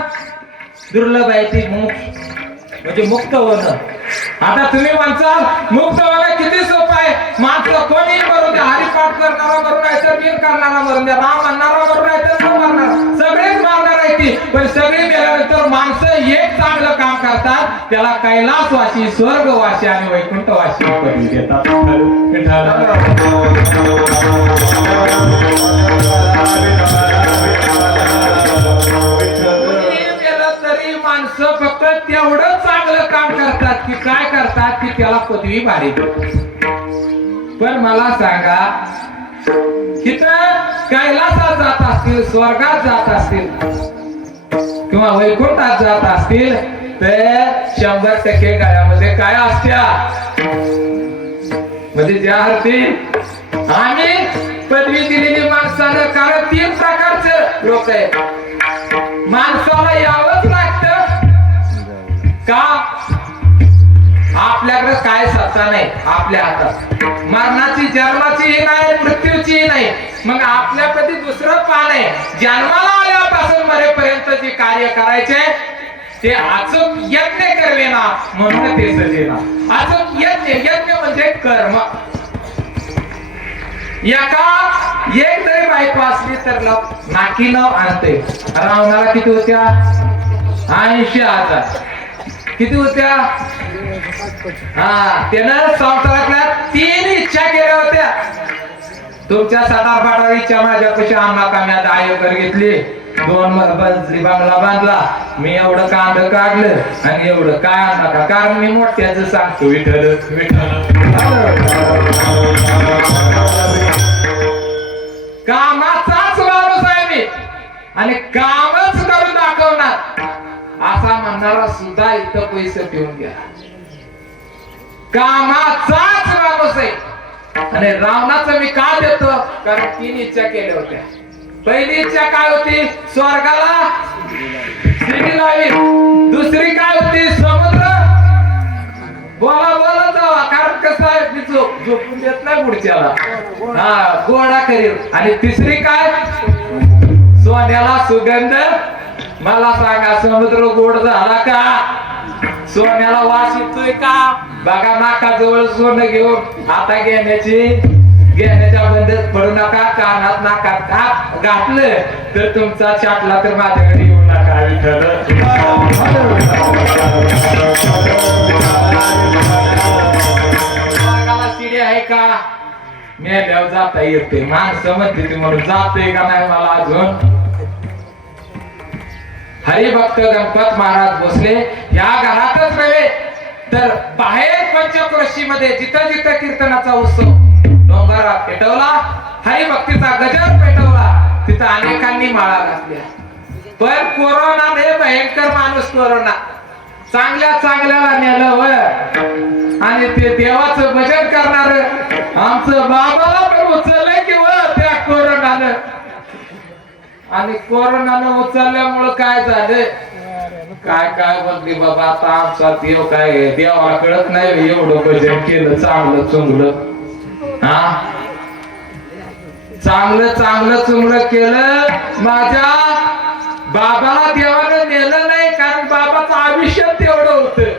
दुर्लभ आहे ती मोक्ष म्हणजे मुक्त होणं. आता तुम्ही म्हणसाल मुक्त होणं किती सोपं आहे. माणसं कोणी मरून द्या, हरिपाठ करणारा मरून राहायचं, बिन करणारा मरून द्या, राम म्हणणारा मरून राहायचं, न मारणारा, सगळेच मारणार आहे ती. पण सगळे मेल्यानंतर माणसं एक चांगलं काम करतात, त्याला कैलासवासी, स्वर्गवासी आणि वैकुंठवासी पदवी देतात. तरी माणसं फक्त तेवढं चांगलं काम करतात की काय करतात की त्याला पदवी भारी देतात. पण मला सांगा, तिथं कैलासात जात असतील, स्वर्गात जात असतील किंवा वैकुंठात जात असतील तर 100% गळ्यामध्ये काय असत्या, म्हणजे ज्या अर्थी आम्ही पदवी दिलेली माणसानं, कारण 3 प्रकारचे लोक आहेत. माणसाला यावंच लागतं का? आपल्याकडे काय सत्ता नाही आपल्या हातात, मरणाची, जन्माचीही नाही, मृत्यूचीही नाही. मग आपल्यापैकी दुसरं पान आहे, जन्माला आल्यापासून मरेपर्यंत जे कार्य करायचे ते अचूक यज्ञ करवेना म्हणून ते सजेना. अचूक यज्ञ, यज्ञ म्हणजे कर्म. एक जरी बायको असली तर नाकी न आणते. रावणाला किती होत्या? 80,000. किती होत्या? त्यानं संसारातल्या 3 इच्छा केल्या होत्या. तुमच्या सदार पाठावर इच्छा माझ्यापाशी अन्ना काम्या 10 एकर घेतली, 2 मजली बंगला बांधला. मी एवढं कांद काढलं आणि एवढं काय आणलं का, कारण मी मोठ्याच सांगतो विठ्ठल विठ्ठल. कामाचाच माणूस आहे मी आणि कामच करून दाखवणार असा म्हणणारा सुद्धा इथं पैसे ठेवून घ्या. कामाचाच माणूस आहे. आणि रावणाचं मी का देतो, कारण 3 इच्छा केल्या होत्या. पहिली इच्छा काय होती, स्वर्गाला शिडी लावी. दुसरी काय होती, समुद्र बोला बोला जावा, कारण कसं आहे मी झोपून देत नाही पुढच्याला, हा गोडा करील. आणि तिसरी काय, सोन्याला सुगंध. मला सांगा समुद्र गोड झाला का, सोन्याला वास येतोय का. बघा नाकाजवळ सोनं घेऊन आता घेण्याच्या बंदच पडू नका. कानात नाकात घातलं तर तुमचा छाटला तर माझ्याकडे येऊ नका विठ्ठल. शिडी आहे का, मेल्यावर जाता येते. माणसं म्हणते म्हणून जाते का नाही मला अजून. हरिभक्त गणपत महाराज भोसले या घरातच नव्हे तर बाहेर पंचक्रोशी मध्ये जिथं जिथं कीर्तनाचा उत्सव डोंगरात पेटवला, हरिभक्तीचा गजर पेटवला, तिथं अनेकांनी माळा घातल्या. पण कोरोनाने भयंकर माणूस कोरोना चांगल्याला नेलं व आणि ते देवाचं भजन करणार आमचं बाबाला पण उचललंय किंवा त्या कोरोनानं. आणि कोरोनानं उचलल्यामुळं काय झालं, काय बोलली बाबा आता आमचा देव काय देवाला कळत नाही एवढं भजन केलं चांगलं चुंगलं. हा चांगलं चुंगलं केलं, माझ्या बाबाला देवानं नेलं नाही. कारण बाबाचं आयुष्य तेवढं होतं,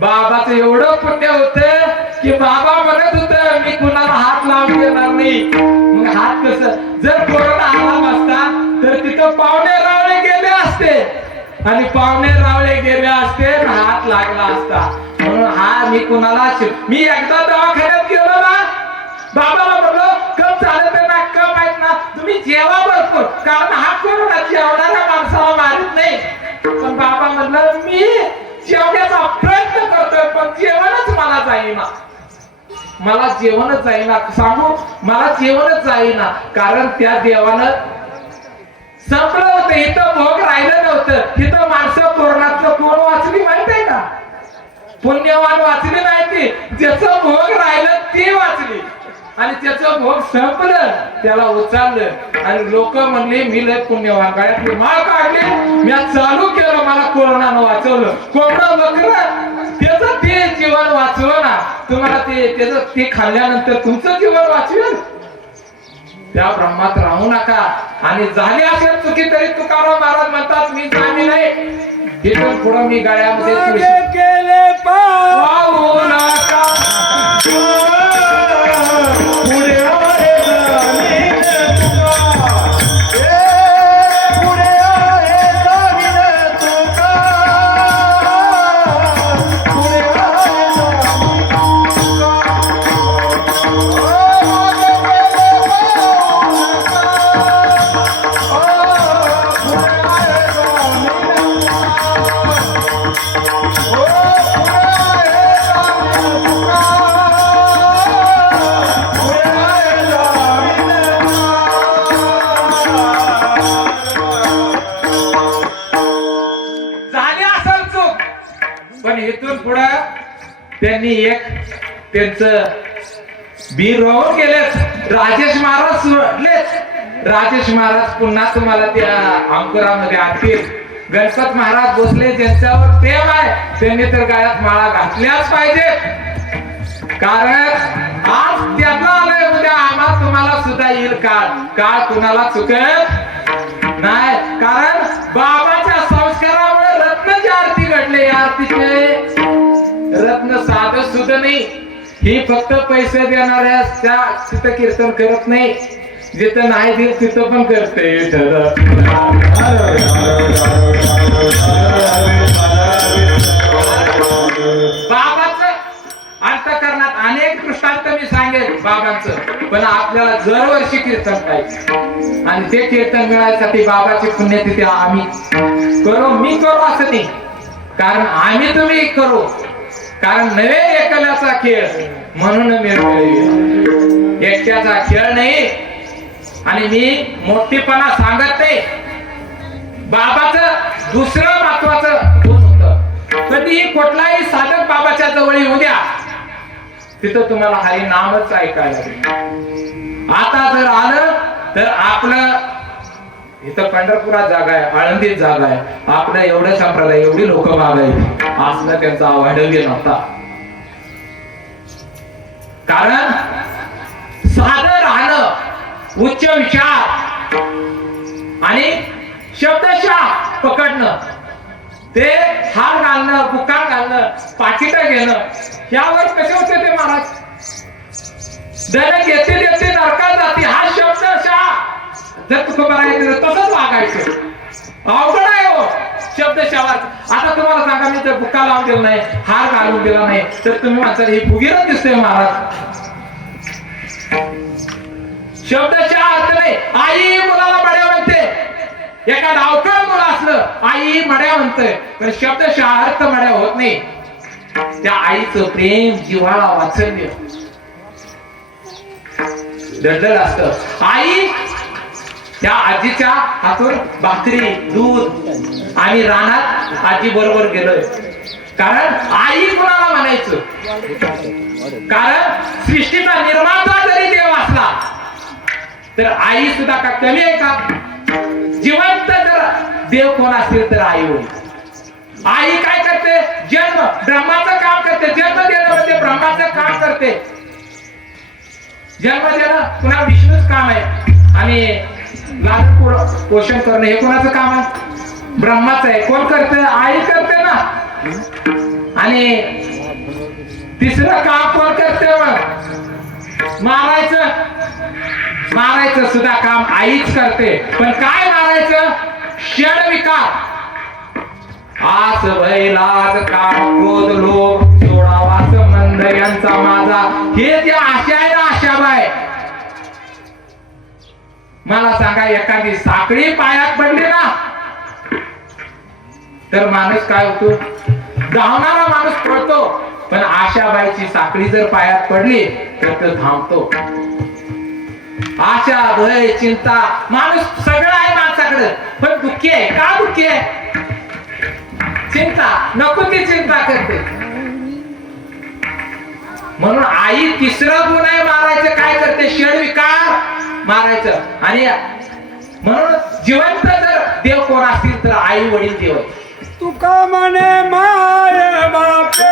बाबाचं एवढं पुण्य होतं की बाबा म्हणत होत मी कुणाला हात लावून देणार नाही. मग हात कसं, जर कोरोना आला असता तर तिथं पाहुणे रावळे गेले असते आणि पाहुणे रावळे गेले असते हात लागला असता. म्हणून हा मी कुणाला मी एकदा दवाखान्यात गेलो ना, बाबाला म्हणलो कम चालत ना कम आहेत ना तुम्ही जेवा भरपूर, कारण हा कोरोना जेवणाऱ्या माणसाला मारित नाही. पण बाबा म्हणलं मी जेवण्याचा प्रयत्न करतोय पण जेवणच मला जाईना, मला जेवणच जाईना. सांगू मला जेवणच जाईना, कारण त्या देवानं संपलं होतं. इथं भोग राहिलं नव्हतं. इथं माणसं कोरोनातलं कोण वाचली माहित आहे का, पुण्यवान वाचली नाही ती, ज्याचं भोग राहिलं ती वाचली. आणि त्याचं भोग संपलं त्याला उचललं आणि लोक म्हणले मी लय पुण्यवान, गळ्यातली माळ काढली मी चालू केलं मला कोरोनानं वाचवलं. कोरोना बकरं त्याचं ते जीवन वाचवलं ना, तुम्हाला ते खाल्ल्यानंतर तुमचं जीवन वाचवेल. त्या ब्रह्मात राहू नका. आणि झाली असेल चुकी तरी तुकाराम महाराज म्हणतात मी जामी नाही, तिथून पुढे मी गळ्यामध्ये केले पाहू नका. पण इथून पुढे त्यांनी एक त्यांचं बीर रोवून गेलेत. राजेश महाराज सोडलेत. राजेश महाराज पुन्हा तुम्हाला त्या अंकुरामध्ये आणतील. गणपत महाराज भोसले ज्यांच्यावर प्रेम आहे त्यांनी तर गळ्यात माळा घातल्याच पाहिजे. कारण आज त्याला आलंय उद्या आम्हा तुम्हाला सुद्धा येईल काळ कुणाला चुकत नाही. कारण बाबाच्या संस्कारामुळे रत्नाची आरती घडली. या आरतीचे रत्न साधं सुद्धा नाही. ही फक्त पैसे देणाऱ्या त्या तिथं कीर्तन करत नाही, जिथं नाही देत तिथं पण करते. बाबाचं अंतःकरणात अनेक दृष्टांत मी सांगेन बाबांचं. पण आपल्याला दरवर्षी कीर्तन करायचं आणि ते कीर्तन मिळायसाठी बाबाची पुण्यतिथी आम्ही करू, मी करू असं नाही, कारण आम्ही तुम्ही करू, कारण नवे एकल्याचा खेळ म्हणून मी एकट्याचा खेळ नाही. आणि मी मोठेपणा सांगत नाही. बाबाचं दुसरं महत्वाचं गुण होतं, कधीही कुठलाही साधक बाबाच्या जवळ येऊ द्या, तिथं तुम्हाला हरी नामच ऐकायला लागेल. आता जर आलं तर आपलं इथं पंढरपुरात जागा आहे, आळंदीत जागा आहे, आपलं एवढं संप्रदाय एवढी लोक मागायची असलं त्यांचा वाढवली नव्हता. कारण साधं राहणं, उच्च विचार आणि शब्दशः पकडणं, ते हार घालणं, बुक्का घालणं, पाकिट घेणं, यावर कसे होते ते महाराज? दर येते देते नरकात जाते, हा शब्दशः जर तुकोबारायचं तसंच वागायचं. अवघड आहे हो शब्दशः. आता तुम्हाला सांगा, मी जर बुक्का लावून दिला नाही, हार घालून दिला नाही, तर तुम्ही म्हणता हे फुगीरच दिसतोय महाराज. शब्दशः अर्थ नाही. आई मुलाला मड्या म्हणते, एका डावकळ मुलं असलं आई मड्या म्हणतोय, पण शब्दशः अर्थ मड्या होत नाही. त्या आईचं प्रेम, जिव्हाळा, वात्सल्य दडदड असत. आई त्या आजीच्या हातून भाकरी, दूध आणि रानात आजी बरोबर गेलोय, कारण आई कुणाला म्हणायचं? कारण सृष्टीचा निर्माता जरी देव असला तर आई सुद्धा का कमी आहे का? जिवंत जर देव कोण असतील तर आई होईल. आई काय करते? जन्म, ब्रह्माचं काम करते. जन्म देणं म्हणजे ब्रह्माचं काम करते. जन्म देणं पुन्हा विष्णूच काम आहे, आणि लालन पोषण करणं हे कोणाचं काम आहे? ब्रह्माचं आहे. कोण करते? आई करते ना. आणि तिसरं काम कोण करते? मारायचं सुद्धा काम आईच करते. पण काय मारायचं? षड विकार, आस, भय, लाज, काम, क्रोध, लोभ, सोडावा संबंध यांचा माझा, हे जे आशा आहे ना, आशाबाई, मला सांगा, एखादी साखळी पायात पडली ना तर माणूस काय होतो? धावणारा माणूस पळतो, पण आशाबाईची साखळी जर पायात पडली तर तो थांबतो. आशा, भय, चिंता, माणूस सगळं आहे माणसाकडे, पण दुःखी आहे. का दुःखी आहे? चिंता, नको ती चिंता करते. म्हणून आई तिसरं गुण आहे मारायचं. काय करते? षड विकार मारायचं. आणि म्हणून जिवंत जर देव कोण असतील तर आई वडील देव. तुका म्हणे माय बापे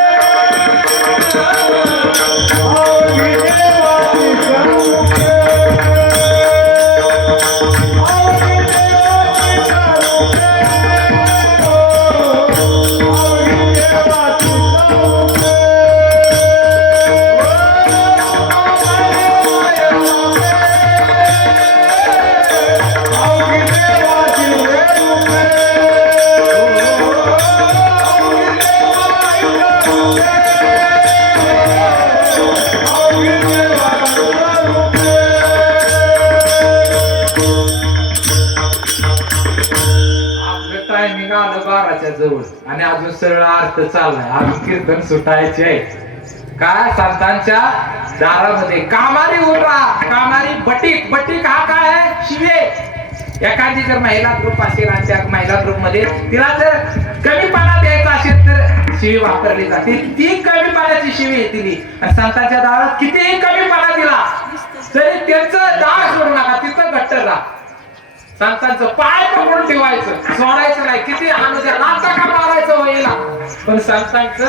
जवळ आणि अजून सरळ अर्थ चाललाय. अजून कीर्तन सुटायचे आहे. काय? संतांच्या दारामध्ये कामारी उभा, कामारी बटीक. बटीक हा काय आहे? शिवे. एखादी जर महिला ग्रुप असेल आणि त्या महिला ग्रुप मध्ये तिला जर कमीपणा द्यायचा असेल तर शिवी वापरली जाते. ती कमीपणाची शिवी दिली. आणि संतांच्या दारात कितीही कमीपणा दिला तरी त्यांचं दार सोडू नका, तिथं घट्ट राहा. संतांचं पाय पकडून ठेवायचं, सोडायचं नाही. किती आनंद नाचा का मारायचं होईला, पण संतांचं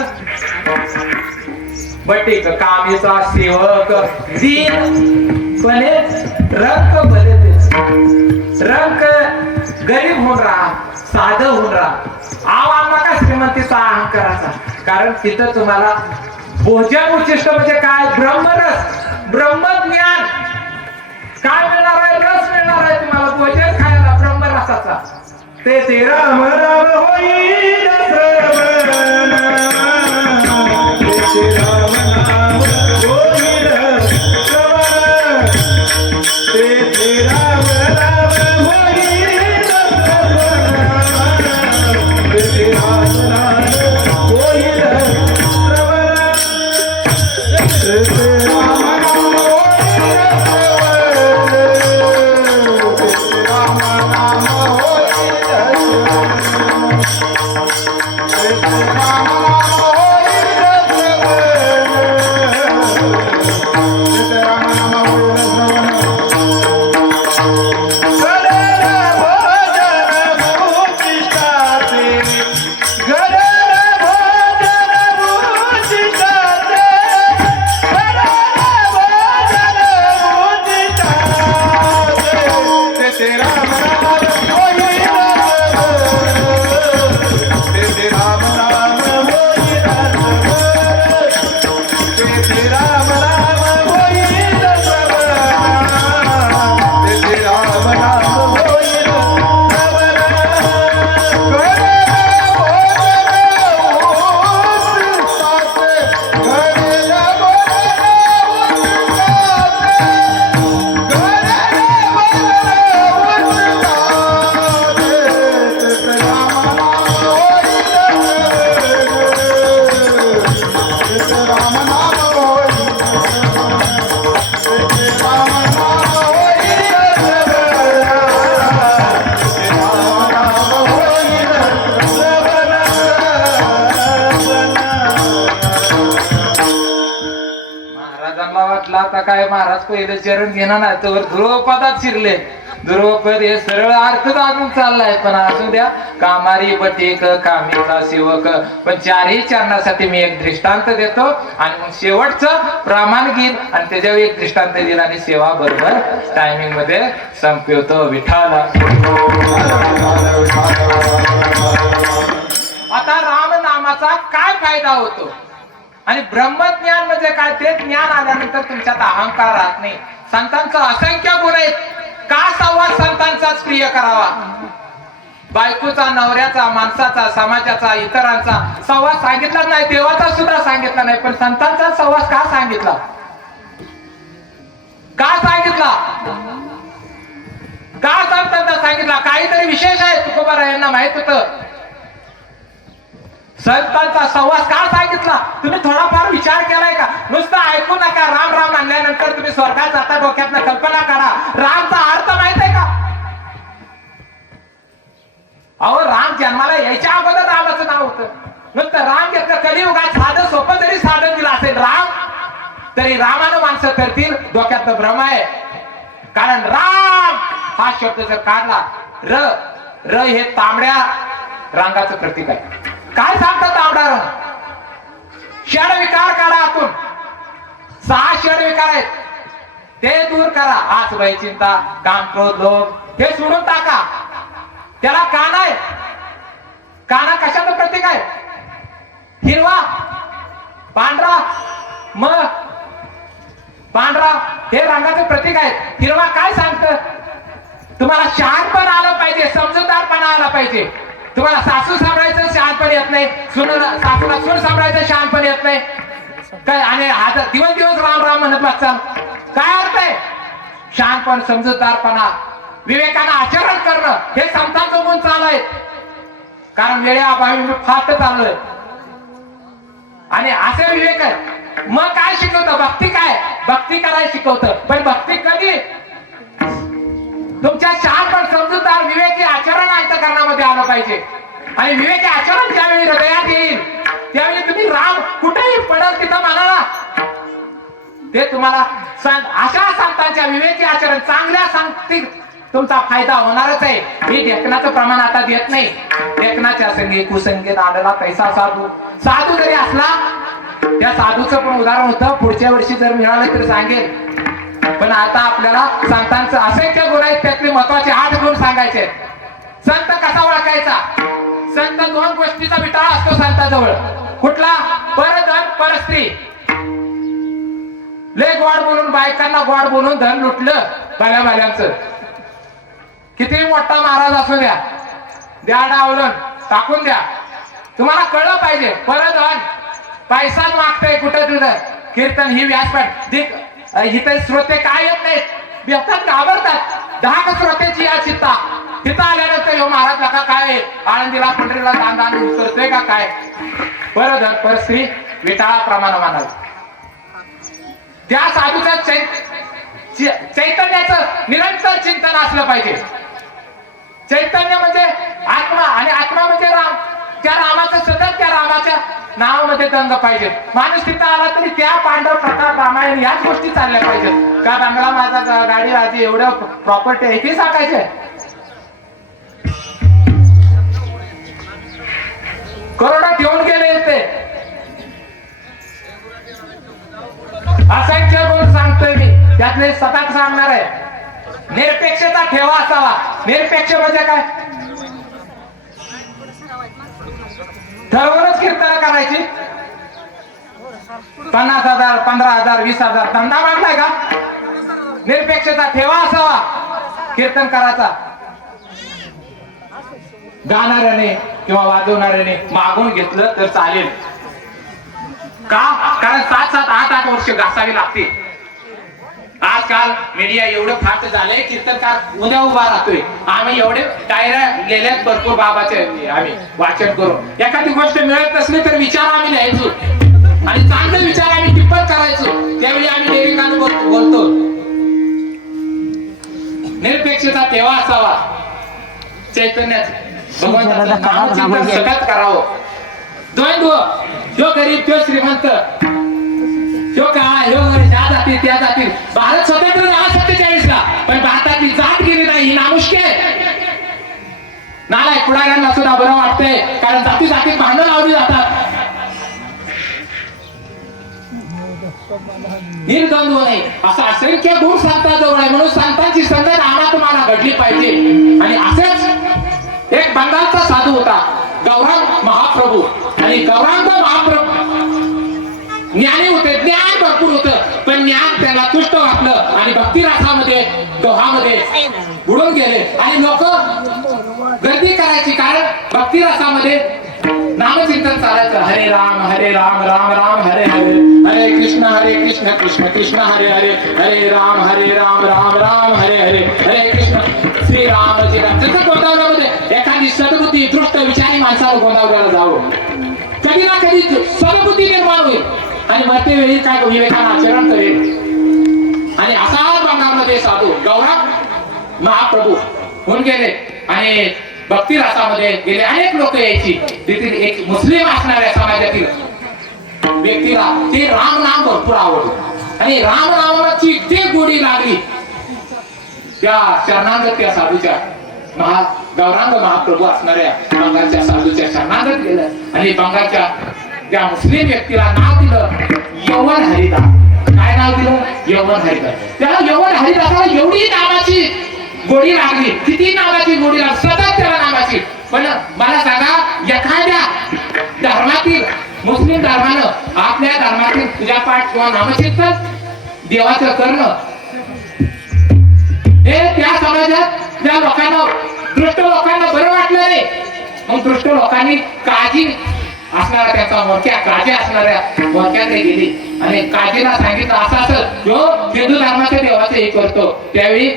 बटीक. कामेचा सेवक दीन पणे रंग भले, रंग गरीब होऊन राहा, साधं होऊन राहा. आव नका श्रीमंतीचा अहंकाराचा, कारण तिथं तुम्हाला भोजन उच्चिष्ट म्हणजे काय? ब्रह्मरस, ब्रह्मज्ञान काय मिळणार आहे? रस मिळणार आहे तुम्हाला भोजन खायला ब्रह्मरसाचा. ते राम राम होईल श्रवण, राम नाम होईल श्रवण. आता काय महाराज पहिलं चरण घेणार नाही तर ध्रुवपदात शिरले. ध्रुवपद हे सरळ अर्थ अजून चाललाय, पण असू द्या. कामारी बटेक कामीचा सेवक, पण चारही चरणासाठी मी एक दृष्टांत देतो आणि मग शेवटचं प्रमाण घेईल आणि त्याच्यावर एक दृष्टांत दिला आणि सेवा बरोबर टायमिंग मध्ये संपवतो. विठाला आता राम नामाचा काय फायदा होतो आणि ब्रह्मज्ञान म्हणजे काय, ते ज्ञान आल्यानंतर तुमच्यात अहंकार राहत नाही. संतांचा असंख्य गुण आहेत. का संवाद संतांचाच प्रिय करावा? बायकोचा, नवऱ्याचा, माणसाचा, समाजाचा, इतरांचा संवाद सांगितला नाही, देवाचा सुद्धा सांगितला नाही, पण संतांचा संवाद का सांगितला? का सांगितला? का संतांचा सांगितला? काहीतरी विशेष आहे. तुकोबा यांना माहित होतं. संतांचा संवाद का सांगितला? तुम्ही थोडाफार विचार केलाय का? नुसतं ऐकू नका. राम राम म्हणल्यानंतर तुम्ही स्वर्गात जाता, डोक्यातनं कल्पना करा. रामचा अर्थ माहित आहे का? अहो, राम जन्माला यायच्या अगोदर रामाचं नाव होतं. नुसतं राम घेतलं. कलियुगात साधं सोपं जरी साधन दिलं असेल राम, तरी रामानं माणसं करतील, डोक्यातनं भ्रम आहे. कारण राम हा शब्द जर काढला, र हे तांबड्या रंगाचं प्रतीक आहे. काय सांगतात तांबडा रंग? षड विकार काढा आतून. 6 षड विकार आहेत, ते दूर करा. आस, भय, चिंता, काम, क्रोध, लोभ हे सोडून टाका. त्याला कान आहे. काना कशाचं प्रतीक आहे? हिरवा, पांढरा, मग पांढरा हे रंगाचं प्रतीक आहे. हिरवा काय सांगतं? तुम्हाला शहाणपण आलं पाहिजे, समजूतदारपणा आला पाहिजे. तुम्हाला सासू सांभाळायचं शहाणपण येत नाही, सासूला सून सांभाळायचं शहाणपण येत नाही काय, आणि आता दिवस दिवस राम राम म्हणत बसताल. काय अर्थ आहे? शहाणपण, समजूतदारपणा, विवेकानं आचरण करणं हे संतांचं गुण चालू आहे. कारण वेळेअभावी मी फाट चाललोय आणि असे विवेक आहे. मग काय शिकवतं? भक्ती काय? भक्ती करायला शिकवतं. पण भक्ती कधी? तुमच्या शहाणपण, समजूतदार, विवेकी आचरण अंतःकरणामध्ये आलं पाहिजे. आणि विवेकी आचरण ज्यावेळी हृदयात येईल त्यावेळी तुम्ही राम कुठेही पडल तिथं म्हणाला. ते तुम्हाला अशा संतांच्या विवेकी आचरण, चांगल्या सांगतील तुमचा फायदा होणारच आहे. मी ढेकणाचं प्रमाण आता देत नाही. ढेकणाच्या संगी कुसंगीत आलेला पैसा साधू, साधू जरी असला, त्या साधूचं पण उदाहरण होतं. पुढच्या वर्षी जर मिळालं तर सांगेल. पण आता आपल्याला संतांचं असंख्य गुण आहेत, त्यातले महत्वाचे 8 गुण सांगायचे. संत कसा ओळखायचा? संत 2 गोष्टीचा विटाळा असतो संताजवळ. कुठला? परधन, परस्त्री. लय गोड बोलून, बायकांना गोड बोलून धन लुटलं भल्या भल्यांचं. किती मोठा महाराज असू द्या, द्या डावलं, टाकून द्या. तुम्हाला कळलं पाहिजे. परधन, पैसाच मागतंय कुठं तिथं. कीर्तन ही व्यासपीठ इथे श्रोते काय येत नाहीत, व्यथात घाबरतात. 10 श्रोतेची या चित्ता तिथं आल्यानंतर ह्यो महाराज नका काय आळंदीला पंढरीला दान उतरतोय का काय? परधन, परस्त्री, विटाळा प्रमाण मानाल. त्या साधूचा चैतन्याचं निरंतर चिंतन असलं पाहिजे. चैतन्य म्हणजे आत्मा आणि आत्मा म्हणजे राम. त्या रामाचं सतत त्या रामाच्या नावामध्ये दंग पाहिजे. माणूस तिथं आला तरी त्या पांडव प्रकार रामायण याच गोष्टी चालल्या पाहिजेत. का बंगला माझा गाडी आधी एवढं प्रॉपर्टी आहे ते सांगायचे. करोडा ठेवून गेले ते असंख्य गुण सांगतोय मी, त्यातले 7 सांगणार आहे. निरपेक्षता ठेवा असावा. निरपेक्ष म्हणजे काय? ठरवूनच कीर्तन करायची. 50,000 15,000 20,000 धंदा मागलाय का? निरपेक्षता ठेवा असावा कीर्तन करायचा. गाणाऱ्याने किंवा वाजवणाऱ्याने मागून घेतलं तर चालेल का? कारण 7-7 8-8 वर्ष घासावी लागते. आजकाल मीडिया एवढं फास्ट झालंय, कीर्तनकार उद्या उभा राहतोय. आम्ही एवढे डायऱ्या लिहिल्यात भरपूर बाबाचे, आम्ही वाचन करून एखादी गोष्ट मिळत नसली तर विचार आम्ही लिहायचो आणि चांगले विचार आम्ही टिप्पण करायचो. त्यावेळी आम्ही डेरिकानं बोलतो. निरपेक्षता तेव्हा असावा. चैतन्यात भगवंताचं नामचिंतन सतत करावं. द्वंद्व, जो गरीब तो श्रीमंत, ह्यो काय ह्या जाती त्या जाती. भारत स्वतंत्र झाला 47 ला, पण भारतातली जात गेली नाही ही नामुष्की आहे. नालायक पुढाऱ्यांना सुद्धा बरं वाटतंय, कारण जाती जातीत भांडण लावली जातात. निर्द्वंद्व नाही असं असंख्य गुण संतांजवळ आहे. म्हणून संतांची संगत आम्हा तुम्हाला घडली पाहिजे. आणि असेच एक बंगालचा साधू होता गौरांग महाप्रभू. आणि गौरांग महाप्रभू ज्ञानी होते, ज्ञान भरपूर होतं, पण ज्ञान त्याला तुष्ट वाटलं आणि भक्ती रसामध्ये दोहामध्ये बुडून गेले. आणि लोक गर्दी करायची, कारण भक्ती रसामध्ये नामचिंतन चालायचं. हरे राम राम राम हरे हरे, हरे कृष्ण कृष्ण कृष्ण हरे हरे, हरे राम राम राम हरे हरे, हरे कृष्ण. श्री रामजी राम. जसं गोंदावल्यामध्ये एखादी सद्बुद्धी दृष्ट विचारी माणसाला गोंदावल्याला जावं, कधी ना कधी सद्बुद्धी निर्माण होईल आणि मरते वेळी काय विवेकानं आचरण करेल. आणि असा बंगालमध्ये साधू गौरांग महाप्रभू होऊन गेले आणि भक्ती रसामध्ये गेले. अनेक लोक यायची. तिथे एक मुस्लिम असणाऱ्या समाजातील व्यक्तीला ते राम नाम भरपूर आवडलं आणि राम नामाची इतकी गोडी लागली त्या शरणागत त्या साधूच्या गौरांग महाप्रभू असणाऱ्या बंगालच्या साधूच्या शरणागत गेलं. आणि बंगालच्या त्या मुस्लिम व्यक्तीला नाव दिलं यवन हरिदास. काय नाव दिलं? यवन हरिदास. त्याला यवन हरिदासाला एवढी नावाची गोडी लागली, किती नावाची गोडी लागली, सतत त्याला नावाची. पण मला सांगा, एखाद्या धर्मातील मुस्लिम धर्मानं आपल्या धर्मातील पूजापाठ किंवा नामचिंतन देवाचं करणं हे त्या समाजात त्या लोकांना, दृष्ट लोकांना बरं वाटलं नाही. मग दृष्ट लोकांनी काळजी असणाऱ्या त्यांचा मोठ्या काजी असणाऱ्या मोठ्याकडे गेली आणि काजीला सांगितलं असं असं जो हिंदू धर्माच्या देवाचं हे करतो. त्यावेळी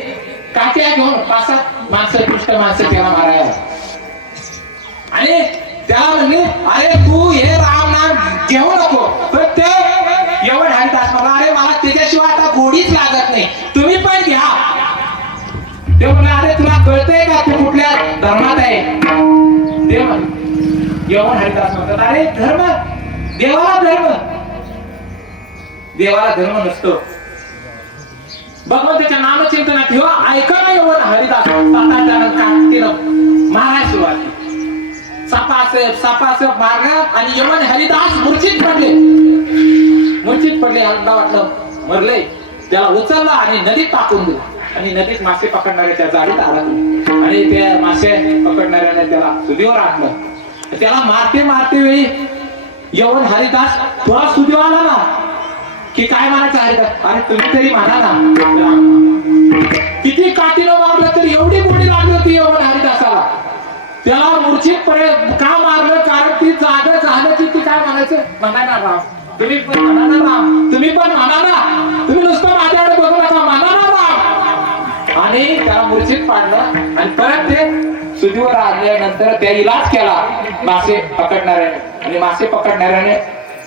काट्या घेऊन 5-7 माणसं दुष्ट माणसं त्याला मारायला आणि त्याला म्हणले, अरे तू हे राम नाम घेऊ नको. पण ते एवढं हरिदास मला, अरे मला त्याच्याशिवाय आता गोडीच लागत नाही, तुम्ही पण घ्या. ते म्हणले, अरे तुला कळतंय का तू कुठल्या धर्मात आहे? ते म्हण यवन हरिदास म्हणतात, अरे धर्म देवाला धर्म नसतो. भगवंताच्या नामचिंतनात ह्यो ऐकणं यवन हरिदास 7-8 जण काठीनं मारायला सुरुवात केली. सापासप मारलं आणि यवन हरिदास मूर्छित पडले. अंदा वाटलं मरले. त्याला उचललं आणि नदीत टाकून दिलं आणि नदीत मासे पकडणाऱ्याच्या जाळीत अडकले आणि त्या मासे पकडणाऱ्याने त्याला सुदीवर आणलं. त्याला मारते वेळी यवन हरिदास थोडा सुदेव आला ना की काय म्हणायचं हरिदास, अरे तुम्ही तरी म्हणा ना. किती काठीनं मारलं तरी एवढी गोडी लागली होती यवन हरिदासाला. त्याला मूर्छितपणे का मारलं? कारण ती जागा झालं की ती काय म्हणायचं, म्हणा ना राम, तुम्ही पण म्हणा ना राम, तुम्ही पण म्हणा ना, तुम्ही नुसतं माझ्याकडे बघू नका, म्हणा ना राम. आणि त्याला मूर्छित पाडलं आणि परत ते सुदीवर आल्यानंतर त्या इलाज केला मासे पकडणाऱ्याने. आणि मासे पकडणाऱ्याने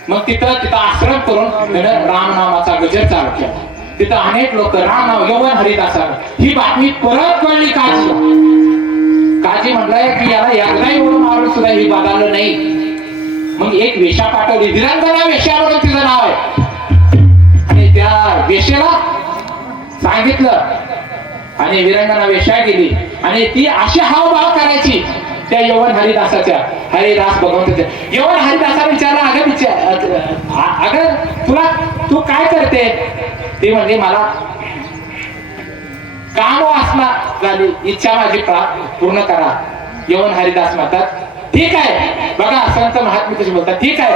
मग तिथं आश्रम करून त्यानं राम नामाचा गजर चालू केला. तिथं अनेक लोक राम नाम यवन हरिदासाला. ही बातमी परत कळली काजीला. बाबाजी म्हणलंय की याला एकदा एवढं मारून सुद्धा हे बदललं नाही. मग एक वेशा पाठवली, विरंगना वेशा म्हणून तिचं नाव आहे. आणि त्या वेशेला सांगितलं आणि विरंगना वेशा गेली आणि ती अशी हावभाव करायची त्या यवन हरिदासाच्या, हरिदास भगवंताच्या. यवन हरिदासाने विचारला, अगं तू काय करते? ती म्हणली मला काम वासना झाली, इच्छा माझी पूर्ण करा. यवन हरिदास म्हणतात ठीक आहे. बघा संत महात्मे कशी बोलतात, ठीक आहे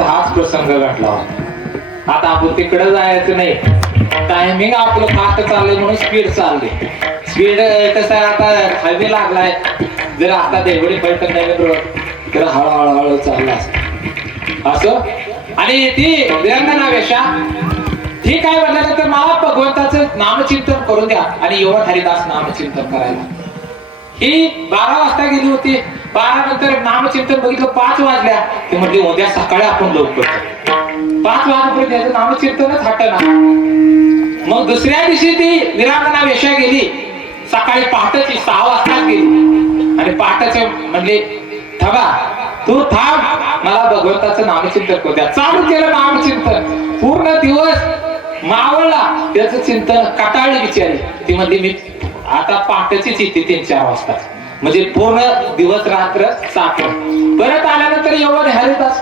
हाच प्रसंग घडला. आता आपण तिकडे जायचं नाही, टायमिंग आपलं फास्ट चाललंय म्हणून स्पीड चालले. स्पीड कसं आहे, आता हायवे लागलाय, जर आता देवडी बैठक नाही तर हळूहळू चालला असं. आणि ती विरंगना वेशा ठीक आहे म्हटल्यानंतर मला भगवंताचं नामचिंतन करून द्या. आणि यवन हरिदास नामचिंतन करायला ही 12 वाजता गेली होती. 12 नंतर नामचिंतन बघितलं 5 वाजल्या. ते म्हणजे उद्या सकाळी आपण लवकर 5 वाजेपर्यंत याचं नामचिंतनच हटना. मग दुसऱ्या दिवशी ती विरंगना वेशा गेली, सकाळी पहाटेची 6 वाजता गेली. आणि पहाटेचे म्हणले थांबा, तू थांब, मला भगवंताचं नामचिंतन करू द्या. चालू केलं नामचिंतन. पूर्ण दिवस मावळला, त्याचं चिंतन कटाळली बिचारी. ती म्हणली मी आता पहाटेचीच येते 3-4 वाजता, म्हणजे पूर्ण दिवस रात्र साखर. परत आल्यानंतर यवन हरिदास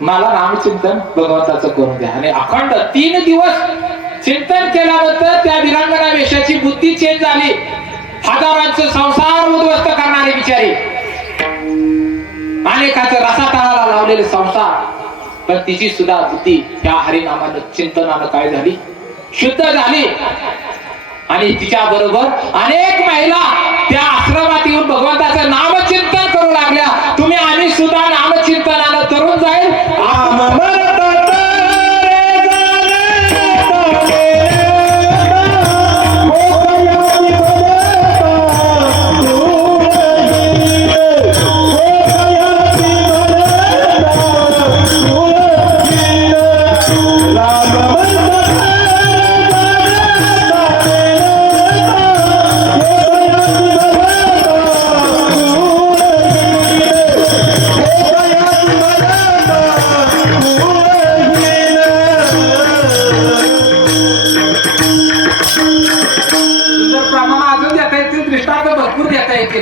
मला नामचिंतन भगवंताचं करून द्या. आणि अखंड 3 दिवस चिंतन केल्यानंतर त्या विरंगना वेशाची बुद्धी चेंज झाली. हजारांचे संसार उद्ध्वस्त करणारी बिचारी, अनेकाचं रसातळाला लावलेले संसार, पण तिची सुद्धा बुद्धी त्या हरिनामानं चिंतनानं काय झाली, शुद्ध झाली. आणि तिच्या बरोबर अनेक महिला त्या आश्रमात येऊन भगवंताचं नामचिंतन करू लागल्या. तुम्ही आम्ही सुद्धा नामचिंतनानं तरुण जाईल.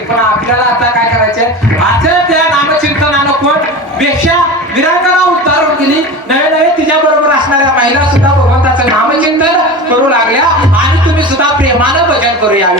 पण आपल्याला आता काय करायचंय, आता त्या नामचिंतनानं कोण वेश्या विरंगना उतारून गेली. नवे नवे तिच्या बरोबर असणाऱ्या महिला सुद्धा भगवंताचं नामचिंतन करू लागल्या. आणि तुम्ही सुद्धा प्रेमानं भजन करूया.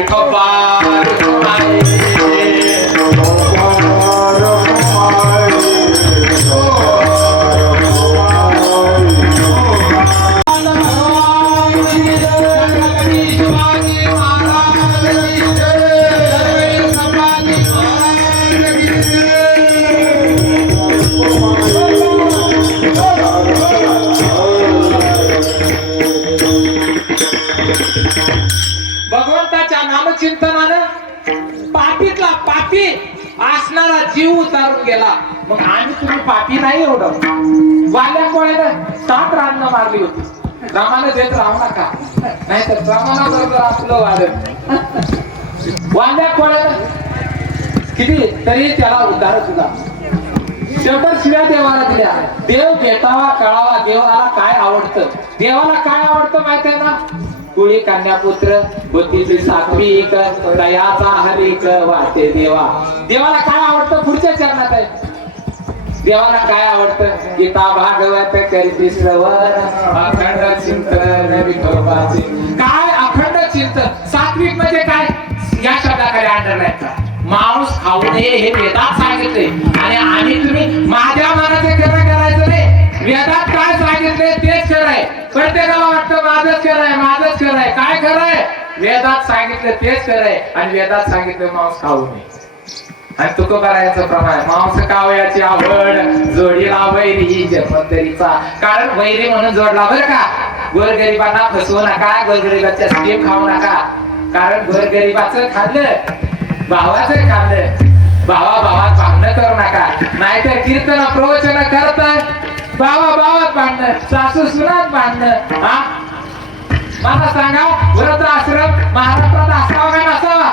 भगवंताच्या नामचिंतनानं पापीतला पापी असणारा जीव उतारून गेला. मग आम्ही तुम्ही पापी नाही एवढं. वाल्या कोळ्यानं 7 रानं मारली होती. रामाला देत राहू नका, नाही तर रामाला बरोबर आपलं वाढत. वाल्या कोळ्यानं किती तरी त्याला उद्धार सुद्धा 100 शिव्या देवाला दिल्या. देव भेटावा कळावा, देवाला काय आवडतं. देवाला काय आवडतं माहिती आहे ना, कुळी कन्यापुत्र बुद्धीची सात्विक दयाचा हरिक वाटे देवा. देवाला काय आवडतं पुढच्या चरणात आहे. देवाला काय आवडतं? गीता भागवत करीती श्रवण अखंड चिंतन विठोबाचे. काय अखंड चिंतन? सात्विक म्हणजे काय? या शब्दाकडे अंडरलाईन करा. मांस खाऊ नये हे वेदात सांगितले आणि आम्ही तुम्ही माझ्या मनाचे खरं करायचं नाही. वेदात काय सांगितले तेच खरं आहे. प्रत्येकाला वाटतं माझंच खरं आहे, माझंच खरं आहे. काय खरं आहे? वेदात सांगितलं तेच खरं आहे आणि वेदात सांगितलं मांस खाऊ नये. आणि तुकोबारायांचं प्रमाण मांस खावयाची आवड जोडीला वैरी जन्मंतरीचा. कारण वैरी म्हणून जोडला बरं का. गोरगरिबांना फसवू नका, गोरगरिबाच्या स्कीम खाऊ नका. कारण गोरगरिबाचं खाल्लं, भावाचं खाल्लं, भावात भांडणं करू नका. नाहीतर कीर्तन प्रवचन करताय, भावात भांडणं, सासू सुनात भांडणं. हा मला सांगा, वृद्धाश्रम महाराष्ट्रात असावा का नसावा?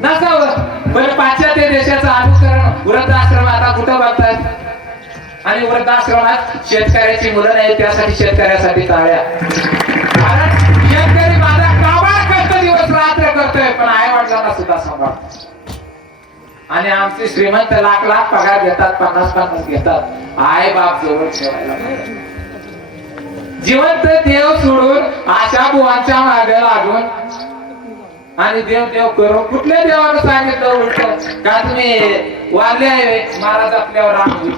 नसावं. बरं, पाश्चात्य देशाचं अनुकरण वृद्धाश्रम आता कुठं बांधतात? आणि वृद्धाश्रमात शेतकऱ्याची मुलं नाही, त्यासाठी शेतकऱ्यासाठी टाळ्या. कारण शेतकरी माझा काबाड कष्ट दिवस रात्र करतोय, पण आई वडिलांना सुद्धा सांभाळतो. आणि आमचे श्रीमंत लाख पगार घेतात, 50 घेतात. आई बाप जवळ ठेवायला जिवंत देव सोडून आशा बुवांच्या मागे लागून आणि देव करून कुठल्या देवानं सांगितलं उलट का तुम्ही वारले आहे महाराज आपल्यावर राम.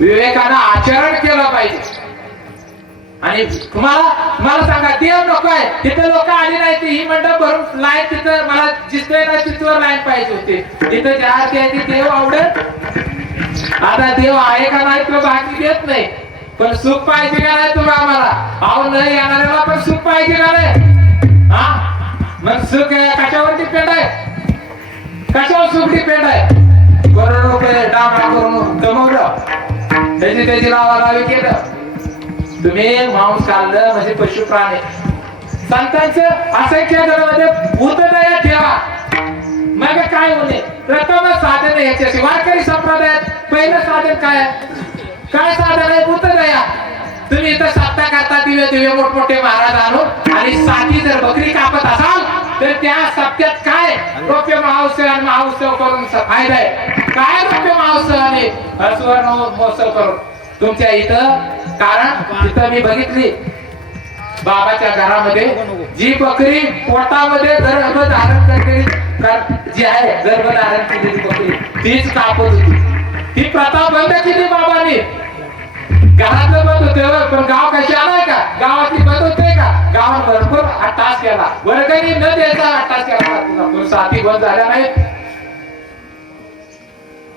विवेकानं आचरण केलं पाहिजे. आणि मला सांगा, देव नको आहे तिथं लोक आली नाही, ही मंडप भरून लाईन तिथं मला दिसतोय ना तिथवर लाईन पाहिजे होती. तिथं ज्या आरती देव आवडत. आता देव आहे का नाही तुला बाकी देत नाही, पण सुख पाहिजे का नाही तुला? आम्हाला आव न येणाऱ्याला पण सुख पाहिजे का नाही? हा मग सुख कशावर डिपेंड आहे? कशावर सुख डिपेंड आहे? करोडो रुपये डांबरा करून कमवलं, त्याची लावालावी केलं, तुम्ही मांस खाल्लं म्हणजे पशु प्राणी. संतांचं असंख्य जणांमध्ये भूतदया ठेवा, मग काय होणे? प्रथम साधन याच्याशी वारकरी संप्रदायात पहिलं साधन काय? काय साधन आहे? भूतदया. तुम्ही इथं सत्ता करता, दिवे मोठमोठे महाराज आणून आणि साठी जर बकरी कापत असाल तर त्या सप्त्यात काय रौप्य महोत्सव आणि महोत्सव करून फायदा आहे? काय रौप्य महोत्सव आणि सुवर्ण महोत्सव करून तुमच्या इथं? कारण तिथं मी बघितली बाबाच्या घरामध्ये जी बकरी पोटामध्ये गर्भ धारण करते, जी आहे गर्भ धारण केलेली बकरी, तीच कापत होती. ही प्रथा बंद केली बाबांनी. घरातलं बंद होते, पण गाव कशी आलाय का? गावातली बंद होते का? गावात भरपूर अट्टास केला, वर्गणी न द्यायचा अट्टास केला, पण साथी बंद झाल्या नाही.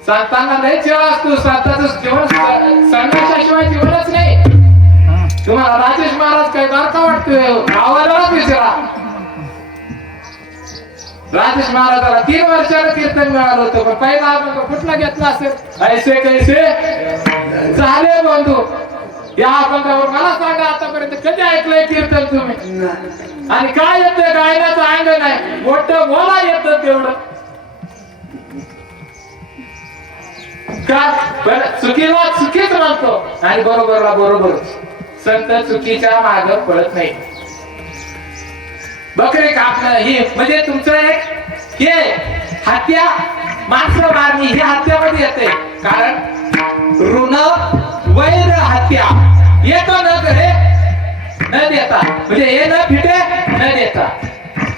संतांना लय जेव्हा असतो, संतांचं जीवन संन्याशाशिवाय जीवनच नाही. तुम्हाला राजेश महाराज काय बारका वाटतोय? गावालाच विचारा. राजेश महाराजाला 3 वर्षाला कीर्तन मिळालं होतं, पण पहिला कुठला घेतला असेल? ऐसे कैसे झाले बंधू या अभंगावर मला सांगा, आतापर्यंत कधी ऐकलंय कीर्तन तुम्ही? आणि काय येतं? गायनाचं अंग नाही, मोठं बोला येतं तेवढं. का चुकीला चुकीच म्हणतो आणि बरोबरला बरोबर. संत चुकीच्या माग पळत नाही. बकरे कापणं ही म्हणजे तुमचं एक हे हत्या, माणसं मारणी ही हत्यामध्ये येते. कारण ऋण वैर हत्या येतो न करे न देता, म्हणजे हे न फिटे न देता.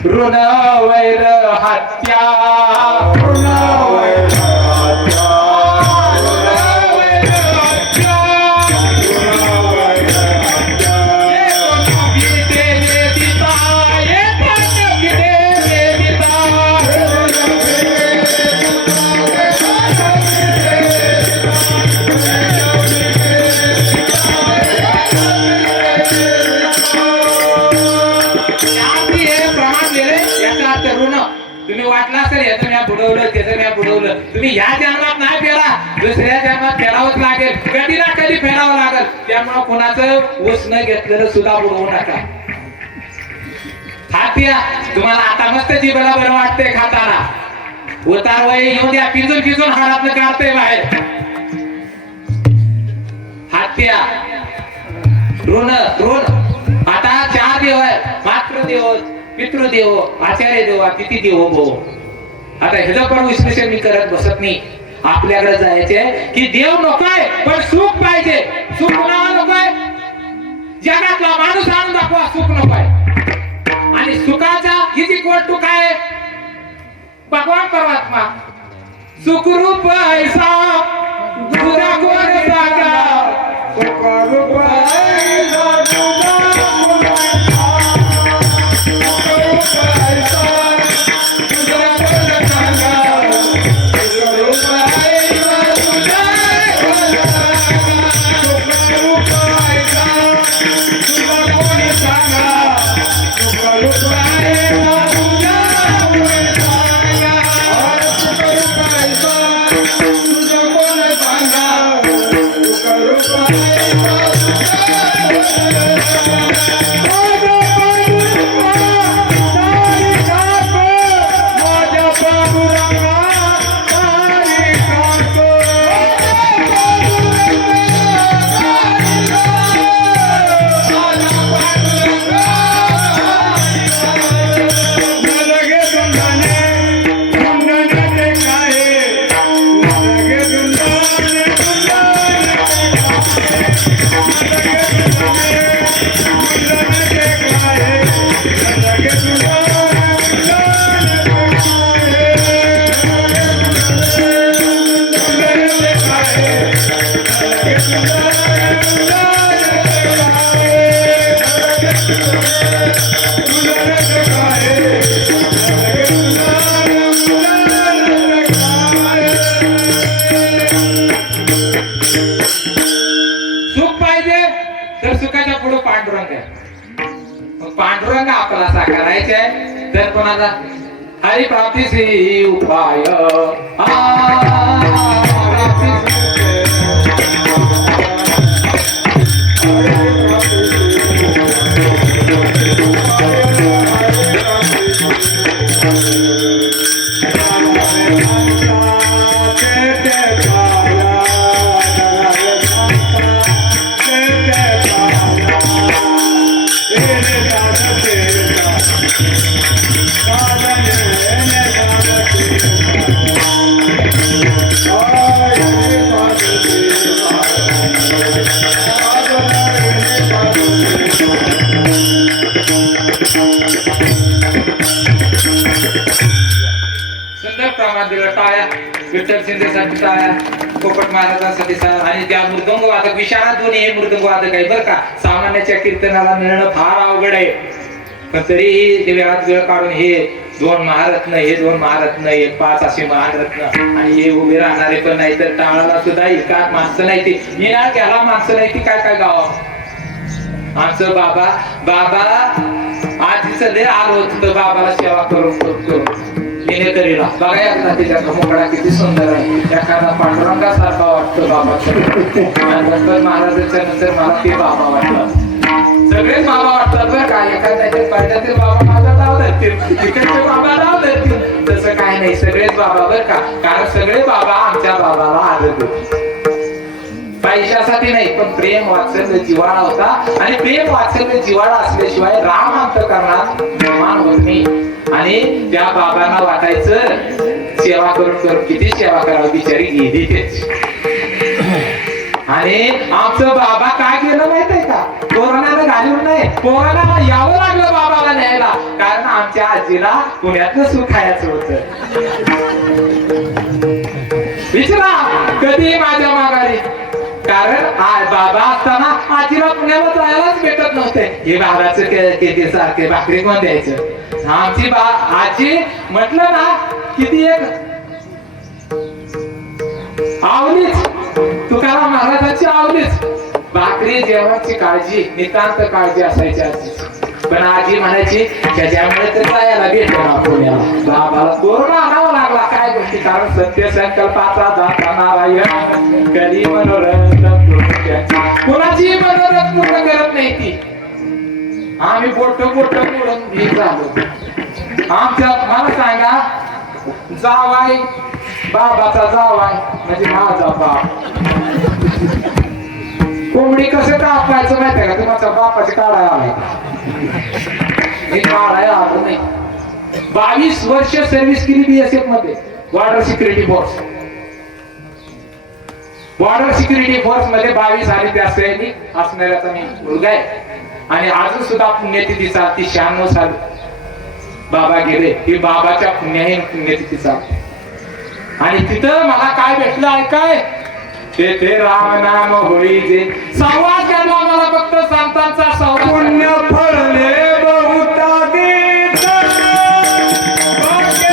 ऋण वैर हत्या, ऋण वैर बुडवलं. तुम्ही ह्या जन्मात नाही फेरा, दुसऱ्या जन्मात फेरावंच लागेल, कधी ना कधी फेरावं लागेल. त्यामुळे कोणाचं ऊस न घेतलेलं सुद्धा बुडवू नका. हात्या तुम्हाला आता मस्त जीभला बरं वाटतंय खाताना, उतार वय येऊन द्या, पिजून हाडातनं काढतंय बाहेर. हात्या ऋण आता 4 देव आहे: मातृदेव, पितृदेव, आचार्य देव, अतिथी देव भव. आता ह्याचं पण विश्लेषण मी करत बसत नाही. आपल्याकडे जायचे की देव नकोय पण सुख पाहिजे. सुख कोणाला नकोय? जगातला माणूस आणून दाखवा सुख नकोय. आणि सुखाचा इक्वल टू काय आहे? भगवान परमात्मा. सुखरूप ऐसा तुझा कोण सांगा. सुखरूप ऐसा तुझा कोण सांगा. सुखरूप ऐसा तुझा कोण सांगा. सुखरूप ऐसा तुझा कोण सांगा. सुखरूप ऐसा तुझा कोण सांगा. सुखरूप ऐसा तुझा कोण सांगा. सुखरूप ऐसा तुझा कोण सांगा. सुखरूप सुख पाहिजे तर सुखाच्या पुढे पांडुरंग आहे. मग पांडुरंग आपला साकारायचे आहे तर कोणाला हरिप्राप्तीसी उपाय. सुंदर प्रमाण दिलं. टाळ्या विठ्ठल शिंदेसाठी टाळ्या, पोपट महाराजांसाठी टाळ्या. आणि त्या मृदंग वादक विशाळा दोन्ही हे मृदंग वादक आहे बरं का. सामान्याच्या कीर्तनाला मिळणं फार अवघड आहे पण तरीही ते वेळात वेळ काढून हे 2 महारत्न, हे 2 महारत्न, हे 5 असे महारत्न आणि हे उभे राहणारे पण नाही. तर टाळाला सुद्धा एका माणसं नाही ती येणार त्याला माणसं नाही ती काय काय गाव आमचं बाबा आधीच लय आलो होतं बाबाला सेवा करून करीला बघा एकदा त्याच्या मोकळा किती सुंदर आहे. एखादा पांडुरंगासारखा वाटतो बाबाचं. नंतर महाराजांच्या नंतर मला ते बाबा वाटलं. सगळेच बाबा वाटतात बरं का. एखाद्याच्या पाड्यातील बाबा माझा नाव धरतील, तिकडचे बाबा नाव धरतील. तसं काय नाही, सगळेच बाबा बरं का. कारण सगळे बाबा आमच्या बाबाला आदत होते. पैशासाठी नाही पण प्रेम वात्सल्य जिव्हाळा होता. आणि प्रेम वात्सल्य जिव्हाळा असल्याशिवाय राम अंतःकरणात निर्माण होत नाही. आणि त्या बाबांना वाटायचं सेवा करून किती सेवा करावी बिचारी गेली तेच. आणि आमचं बाबा काय केलं माहितीये का? कोरोनानं घालून नाही, कोरोनाला यावं लागलं बाबाला न्यायला. कारण आमच्या आजीला पुण्यातलं सुख खायचं होतं. विचारा कधी माझ्या माघारी. कारण बाबा असताना आजीला पुण्याला जायलाच भेटत नव्हते. हे बाबाचं सारखे भाकरी कोण द्यायचं. आमची आजी म्हटलं ना किती एक आवलीच, तुकाराम महाराजांची आवलीच. भाकरी जेवणाची काळजी, नितांत काळजी असायची आजी. पण आजी म्हणायची त्याच्यामुळे तर जायला भेटलं ना पुण्याला. बाबाला कोरोना आणावा लागला काय गोष्टी. कारण सत्य संकल्पाचा दाता नारायण कधी मनोरंजन कुणाची मनोरंजन पूर्ण करत नाही ती. आम्ही बोट मोडून हे झालो. आमच्या मला सांगा जावाय बाबाचा जावाय म्हणजे माझा बाप. कोंबडी कसं कापायचं माहितीये का? तुमच्या बापाची काढाय आलाय मी काढाय आलो नाही. 22 वर्ष सर्व्हिस केली BSF मध्ये, border security force. Border security force मध्ये 22 आणि त्या सैनिक असणाऱ्याचा मी मुलगा आहे. आणि अजून सुद्धा पुण्यतिथी चालती 96 साली बाबा गेले. ही बाबाच्या पुण्याही पुण्यतिथी चालते. आणि तिथं मला काय भेटलं ऐकाय, ते राम नाम होई जे संवाद घडला मला फक्त संतांचा संवाद. पुण्य फळले बहुतागीत भाग्य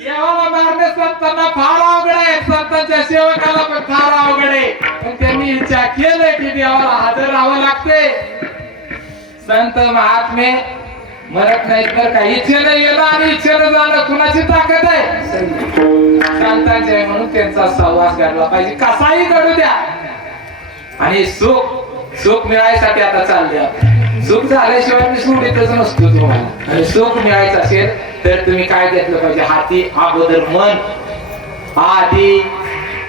देवाला मारणे संतांना फार अवघड आहे, संतांच्या सेवकाला पण फार अवघड आहे. पण त्यांनी इच्छा केलंय की देवाला हजर राहावं लागते. संत महात्मे मरत नाहीत तर काही इच्छेनं येणं आणि इच्छेनं जाणं कुणाची ताकद आहे? संतांचे आहे म्हणून त्यांचा सहवास घडला पाहिजे, कसाही घडू द्या. आणि सुख मिळायसाठी आता चालले आपण. सुख झाल्याशिवाय मी सोडीतच नसतो तुम्हाला. आणि सुख मिळायचं असेल तर तुम्ही काय घेतलं पाहिजे? हाती अगोदर मन, आधी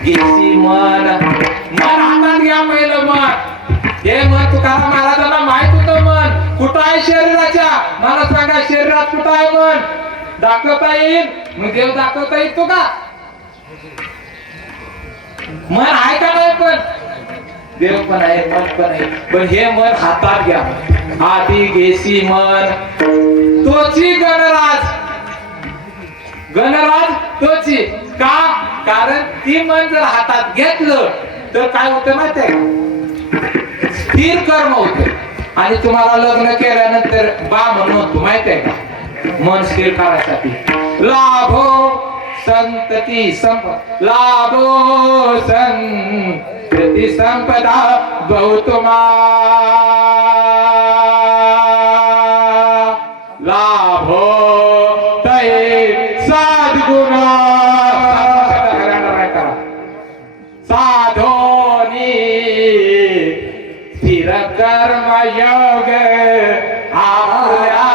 घेसी मन. मन हातात घ्या पहिलं मन. हे मन तुकाराम महाराजांना माहित होतं मन कुठं आहे शरीराच्या. मला सांगा शरीरात कुठं आहे मन? दाखवता येईल? मग देव दाखवता येतो का? मन आहे का नाही? पण देव पण आहे, मन पण आहे. पण हे मन हातात घ्या. आधी घेसी मन तोची गणराज. गणराज तोची का? कारण ती मन जर हातात घेतलं तर काय होतं माहिती आहे का? स्थिर कर्म होते. आणि तुम्हाला लग्न केल्यानंतर बा म्हणून होतो माहिती आहे का? मन स्थिर करायसाठी लाभो संतती लाभो संतती संपदा बहुतमा लाभो तय सद्गुण साधोनी स्थिर कर्म योग आपल्या.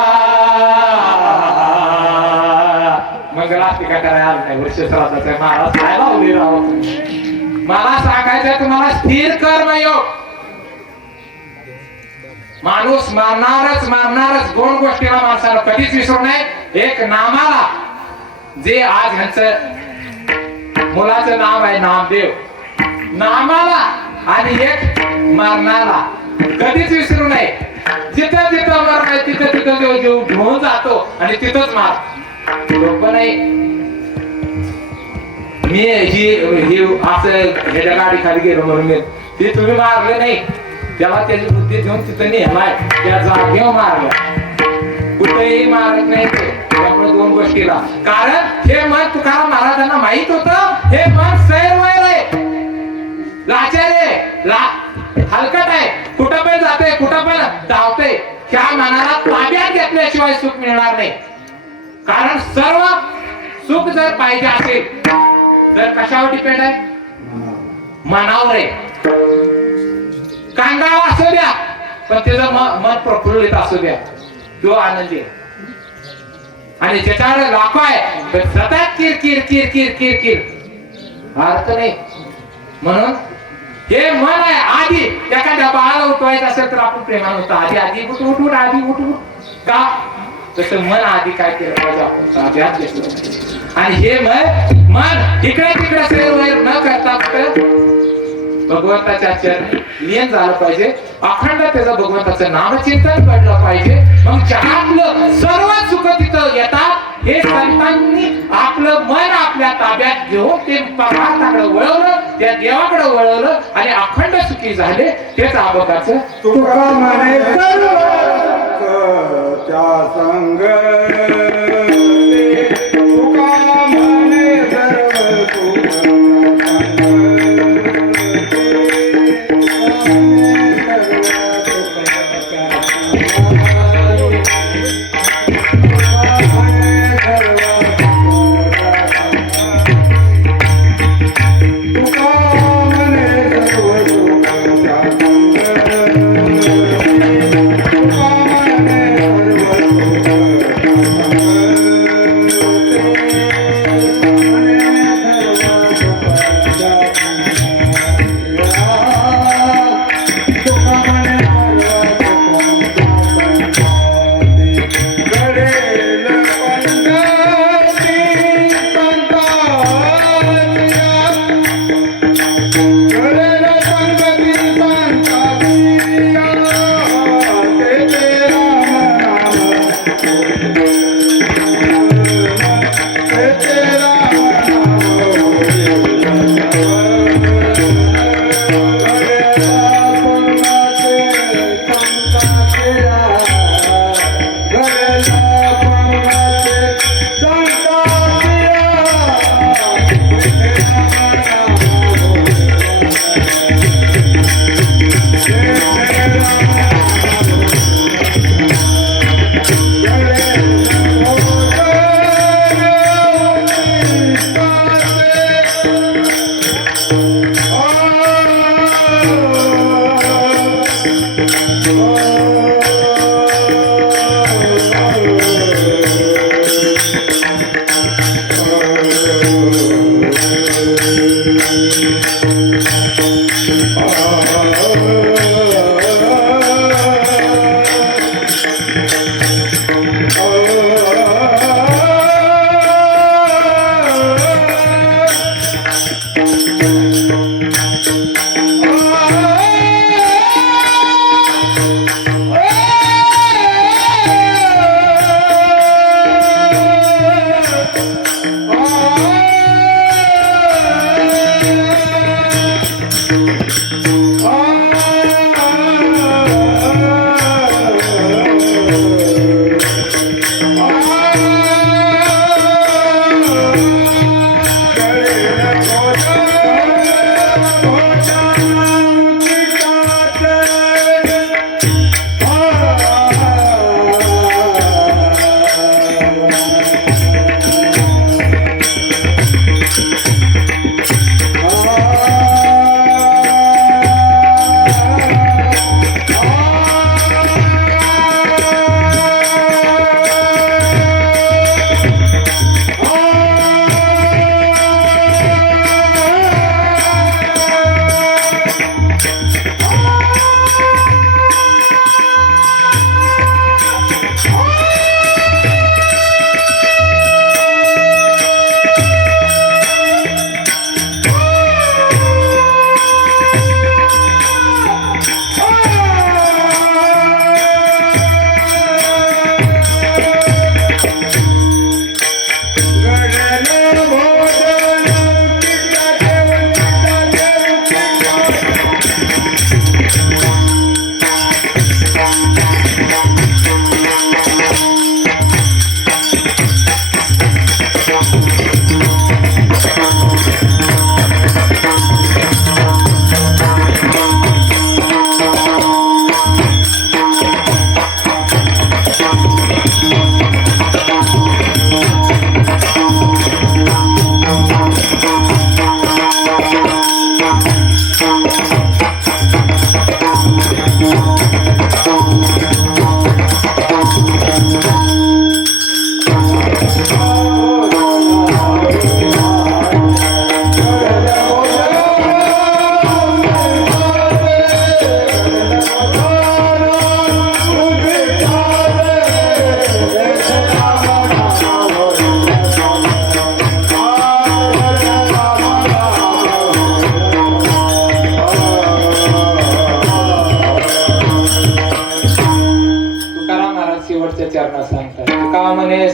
मंगलाष्टिका करायला नाही वर्षश्राद्धाचा महाराज काय लावली राव. मला सांगायचं तुम्हाला स्थिर कर्मयोग. माणूस मारणारच दोन गोष्टीला माणसाला कधीच विसरू नये. एक नामाला, जे आज ह्यांचं मुलाचं नाव आहे नामदेव, नामाला. आणि एक मरणाला कधीच विसरू नये. जिथं जिथं मरण आहे तिथं देव घेऊन जातो आणि तिथंच मार. लोक नाही मी ही असं ह्याच्या गाडी खाली गेलो म्हणून मी ती तुम्ही मारले नाही. त्याला त्याची बुद्धी देऊन तिथं नेलाय, त्या जागेवर मारलं. कुठेही मारत नाही ते. त्यामुळे दोन गोष्टीला, कारण हे मन तुकाराम महाराजांना माहित होतं हे मन सैरवैर आहे, लाचार आहे, हलकट आहे, कुठं पण जाते कुठं पण धावते. ह्या मनाला ताब्यात घेतल्याशिवाय सुख मिळणार नाही. कारण सर्व सुख जर पाहिजे असेल तर कशावर डिपेंड आहे? मनावर आहे. कांगाव असू द्या पण त्याचं मन प्रफुल्लित असू द्या, तो आनंदी आहे. आणि ज्याच्याकडे लाखो आहे पण सतत किर किर किर किर किर किर अर्थ नाही. म्हणून हे मन आहे. आधी एखाद्या बाळाला उठवायचं असेल तर आपण प्रेमानं होतो आधी आधी उठ आधी उठ का? तसं मन आधी काय केलं पाहिजे? आपण ताब्यात घेतलं पाहिजे. आणि हे मन इकडे तिकडे सैरवैर न करता भगवंताच्या चरणी लीन झालं पाहिजे. अखंड त्याचं भगवंताचं नामचिंतन घडलं पाहिजे. मग जगातलं सर्व सुख तिथं येतात. हे संतांनी आपलं मन आपल्या ताब्यात घेऊन ते परमार्थाकडे वळवलं, त्या देवाकडे वळवलं आणि अखंड सुखी झाले. तेच आबोधाचं तुकारामाने त्या संग तुकारामाने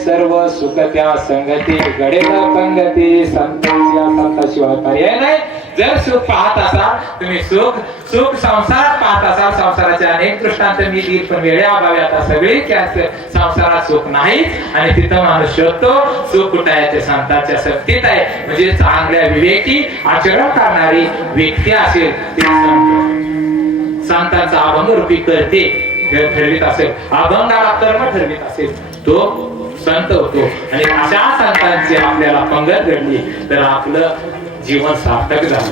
सर्व सुख त्या संगती घडेल पंगती संतांच्या संताशिवाय पर्याय नाही. जर सुख पाहत असाल तुम्ही सुख संसारात पाहत असाल, संसाराचे अनेक दृष्टांत मी देईल पण वेळेअभावी आता सगळी संसारात सुख नाही आणि तिथं माणूस शोधतो सुख कुठं आहे ते संतांच्या सक्तीत आहे. म्हणजे चांगल्या विवेकी आचरण करणारी व्यक्ती असेल ते संतांचा अभंग रूपी करते ठरवित असेल, अभंगाला कर्म ठरवित असेल तो संत होतो. आणि अशा संतांची आपल्याला पंगत घडली तर आपलं जीवन सार्थक झालं.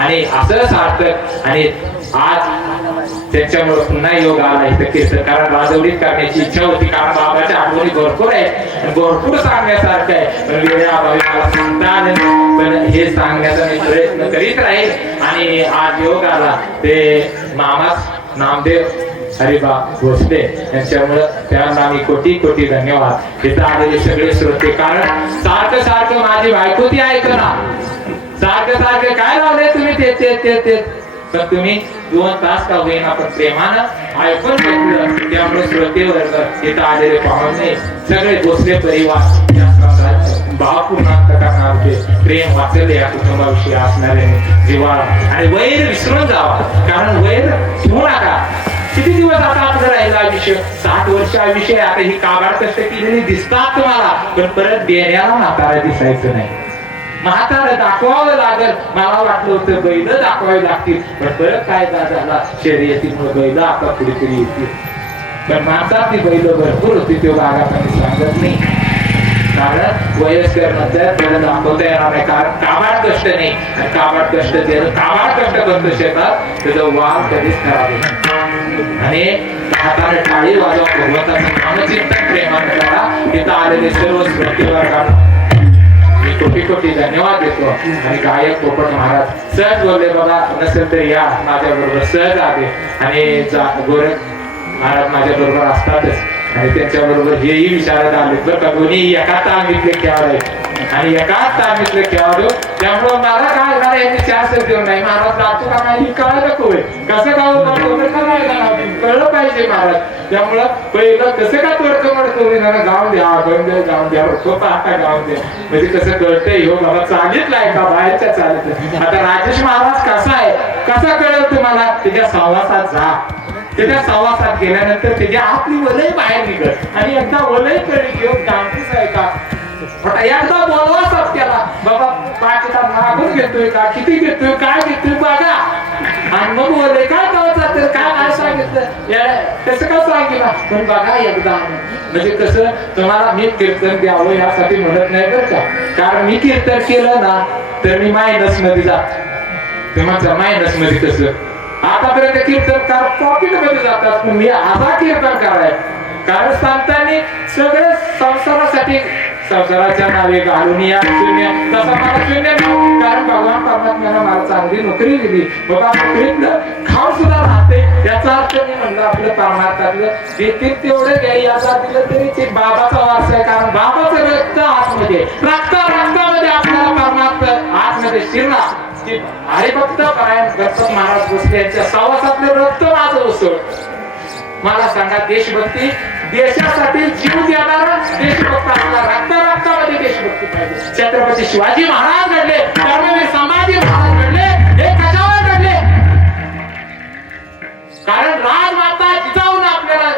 आणि असं सार्थक आणि आज त्याच्यामुळे पुन्हा योग आला इथं कीर्तन कारण राजवडीत करण्याची इच्छा होती कारण बाबाच्या आठवणी भरपूर आहेत, भरपूर सांगण्यासारखं आहे पण वेळेअभावी मला सांगता आलं नाही. पण हे सांगण्याचा मी प्रयत्न करीत राहील. आणि आज योग आला ते मामाच नामदेव हरिबा भोसले यांच्यामुळे त्यांना मी कोटी कोटी धन्यवाद. इथं आलेले सगळे श्रोते कारण सारखं सारखं माझी बायको ती ऐकना, सारखं सारखं काय लावले तुम्ही ते तर तुम्ही 2 तास का होईना पण प्रेमानं ऐकून घेतलं. त्यामुळे श्रोते वर्ग इथं आलेले पाहुणे सगळे भोसले परिवार भावपूर्ण करणारे प्रेम वाचले या कुटुंबाविषयी असणारे जिव्हाळा आणि वैर विसरून जावा कारण वैर ठेवू नका. किती दिवस आता आपलं राहिला आयुष्य 60 वर्ष आयुष्य आता ही काबाड कष्ट केलेली दिसतात तुम्हाला पण परत देण्याला म्हातारा दिसायचं नाही. म्हातारा दाखवावं लागल. मला वाटलं होतं बैल दाखवावे लागतील पण परत काय झाला शर्यतीमुळे बैल आता कुठेतरी येतील पण माणसात ती बैल भरपूर होती तो भागात आम्ही सांगत नाही कारण वयस्कर नंतर त्याला दाखवता येणार नाही कारण काबाड कष्ट नाही. काबाड कष्ट काबाड कष्ट करतो शेतात त्याचं वाल कधीच खराब आणि हाताने टाळी वाजवा भगवंताचं नामचिंतन प्रेमाने करा. तिथं आलेले सर्व श्रोते वर्गांना मी कोटी कोटी धन्यवाद देतो. आणि गायक पोपट महाराज सहज बोलले बघा नसेल तर या माझ्या बरोबर सहज आले आणि गोरख महाराज माझ्या बरोबर असतातच आणि त्यांच्या बरोबर हेही विचारायला आले बरं का दोन्ही एकाच तालमीतले खेळाडू आणि एकाच तालमीतले खेळाडू त्यामुळे मला काय झालं यांनी चान्स देऊन नाही महाराज जातो का नाही कळलं नको कसं काय कळलं पाहिजे महाराज. त्यामुळं पहिलं कसं का तोडकं मडकं गाव द्या गाव द्या पाहता गाव द्या म्हणजे कसं कळतंय हो बाबा चालितलाय का बाहेरच्या चालित. आता राजेश महाराज कसा आहे कसा कळेल तुम्हाला त्याच्या सहवासात जा. त्याच्या सहवासात गेल्यानंतर त्याची आपली वलय बाहेर निघत आणि एकदा वलय कळली घेऊन गांधीच आहे का एकदा बोलवाच त्याला बाबा पाचचा मागून घेतोय का किती घेतोय काय घेतोय बघा आणि मग वलय काय कळत काय काय सांगितलं कसं का सांगितलं पण बघा एकदा म्हणजे कसं तुम्हाला मी कीर्तन द्यावं यासाठी म्हणत नाही बरं का कारण मी कीर्तन केलं ना तर मी मायनस मध्ये जात. तेव्हा मायनस मध्ये कसं आतापर्यंत कीर्तनकार पॉकेट मध्ये जातात पण मी आता कीर्तन कराय कारण संतांनी सगळे संसारासाठी संसाराच्या नावे घालून या शून्य तसा मला शून्य नाही कारण भगवान परमात्म्याने मला चांगली नोकरी दिली बाबा नोकरीतलं खाऊन सुद्धा राहते याचा अर्थ मी म्हणलं आपलं परमार्थातलं देतील तेवढं घ्याय याचा दिलं तरी ते बाबाचा वारसा आहे कारण बाबाचं रक्त आतमध्ये रक्तामध्ये आपल्याला परमात्मा आतमध्ये शिरला हरिभक्त परायण गणपत महाराज भोसले यांच्या सहवासातलं रक्त माझं उसळ. मला सांगा देशभक्ती देशासाठी जीव देणारा देशभक्त आपला रक्तामध्ये देशभक्ती पाहिजे. छत्रपती शिवाजी महाराज घडले कर्मवीर संभाजी महाराज घडले हे कशावर घडले कारण राजमाता जिजाऊन आपल्याला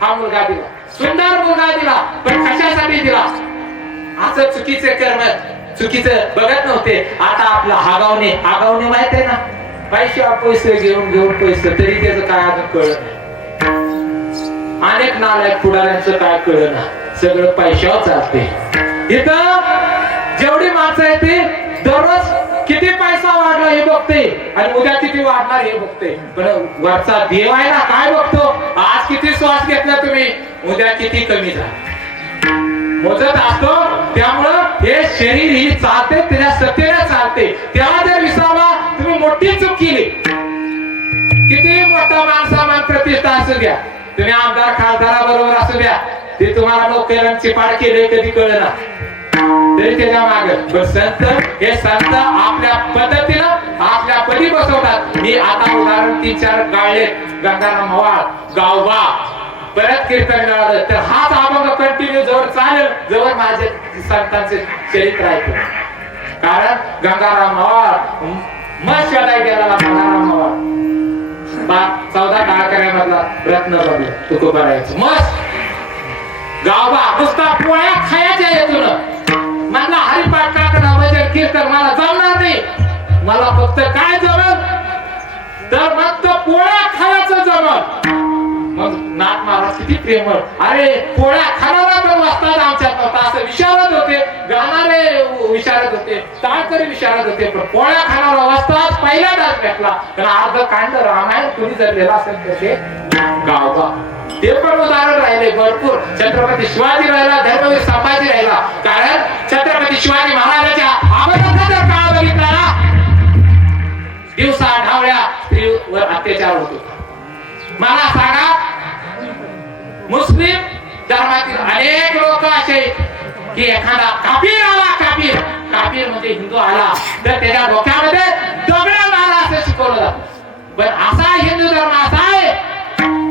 हा मुलगा दिला सुंदर मुलगा दिला पण कशासाठी दिला असं चुकीचे कर्म चुकीचं बघत नव्हते. आता आपला हागावणे माहित आहे ना पैसे घेऊन पैसे तरी त्याचं काय अजून कळलं अनेक नालायक पुढाऱ्यांचं काय कळलं ना सगळं पैशावर चालते. इथं जेवढी माणसं आहे ते दररोज किती पैसा वाढला हे बघते आणि उद्या किती वाढणार हे बघते पण वरचा देव आहे ना काय बघतो आज किती श्वास घेतला तुम्ही उद्या किती कमी झाला मोजत असतो. त्यामुळं हे शरीर ही चालते त्याच्या सत्तेने चालते त्याला जर विसावा तुम्ही मोठी चूक केली किती मोठा माणसा प्रतिष्ठा असू द्या तुम्ही आमदार खासदाराबरोबर असू द्या ते तुम्हाला नोकऱ्यांची पाड केले कधी कळलं ना तरी त्याच्या मागे संत हे संत आपल्या पद्धतीनं आपल्या पदी बसवतात. मी आता उदाहरण 3-4 गाळले गंगाराम मवाळ गावबा परत कीर्तन मिळालं तर हाच अभंग कंटिन्यू जवळ चालेल जवळ माझे संतांचे चरित्र ऐकलं. कारण गंगाराम मवाळ मग शोधाय गेला गंगाराम मवाळ 14 टाळकऱ्यामधला रत्न बघलं तुकोबा राहायचं मस्त गावबा नुसता पोळ्या खायच्या येतून म्हणला हरिपाठ काकडा भजन कीर्तन मला जमणार नाही. मला फक्त काय जमल तर फक्त पोळ्या खायचं जमल. मग नाथ महाराज किती प्रेमळ अरे पोळ्या खाणारा पण वाचतात आमच्यात नव्हता असं विचारत होते. गाणारे विचारत होते टाळकरी विचारत होते पण पोळ्या खाणारा वाचतात पहिल्यांदाच भेटला. पण अर्ध कांड रामायण कुणी जर लिहिला असेल तर ते गावबा. ते पण उदाहरण राहिले भरपूर. छत्रपती शिवाजी राहिला धर्मवीर संभाजी राहिला. कारण छत्रपती शिवाजी महाराजांच्या अगोदरचा जर काळ बघितला ना दिवसा ढावळ्या स्त्रीवर अत्याचार होतो. मला सांगा मुस्लिम धर्मातील अनेक लोक असे की एखादा काफीर आला काफीर म्हणजे हिंदू आला तर त्याच्या डोक्यामध्ये दगड मारा असं शिकवलं जातं. पण असा हिंदू धर्म असा आहे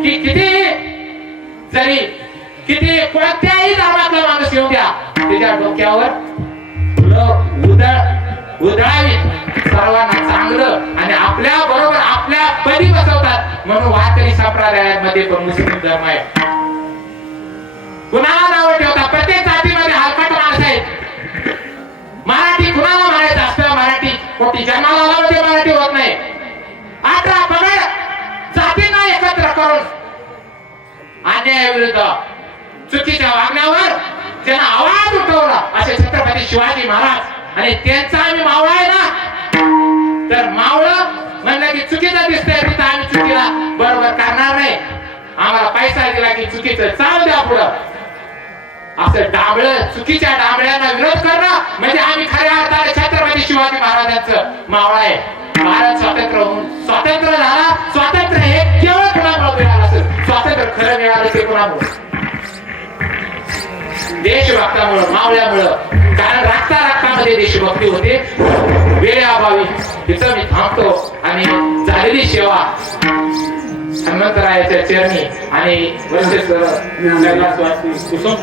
की किती कोणत्याही धर्मातला माणूस येऊ द्या त्याच्या डोक्यावर उधळावी सर्वांना चांगलं आणि आपल्या बरोबर आपल्या पदी बसवतात. म्हणून वारकरी संप्रदायामध्ये पण मुस्लिम धर्म आहे. कुणाला नाव ठेवतात प्रत्येक जातीमध्ये हलकट माणसं आहेत. मराठी कुणाला म्हणायचं असतं मराठी कोटी जन्माला आला म्हणजे मराठी होत नाही. 18 पगड जातींना एकत्र करून अन्यायाविरुद्ध चुकीच्या वागण्यावर त्यांना आवाज उठवला असे छत्रपती शिवाजी महाराज. आणि त्यांचा आम्ही मावळा आहे ना तर मावळं म्हणलं की चुकीचं दिसतंय तिथं आम्ही चुकीला बरोबर करणार नाही. आम्हाला पैसा दिला की चुकीचं चाल द्या पुढं असं डांबळं चुकीच्या डांबळ्यांना विरोध करणं म्हणजे आम्ही खऱ्या अर्थाने छत्रपती शिवाजी महाराजांचं मावळा आहे. भारत स्वातंत्र्य झाला. स्वातंत्र्य हे केवळ कुणामुळे मिळालं असेल. स्वातंत्र्य खरं मिळालं ते कुणामुळे देशभक्तामुळं मावळ्यामुळं. कारण रक्तामध्ये देशभक्ती होते. वेळेअभावी तिथं मी थांबतो आणि झालेली सेवा हनुमंतरायाच्या चरणी आणि कुसुम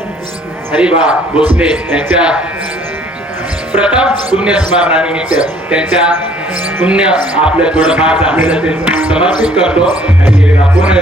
हरिबा भोसले यांच्या प्रथम पुण्यस्मरणानिमित्त त्यांच्या पुण्य आपलं थोडंफार झालेलं ते समर्पित करतो. पूर्ण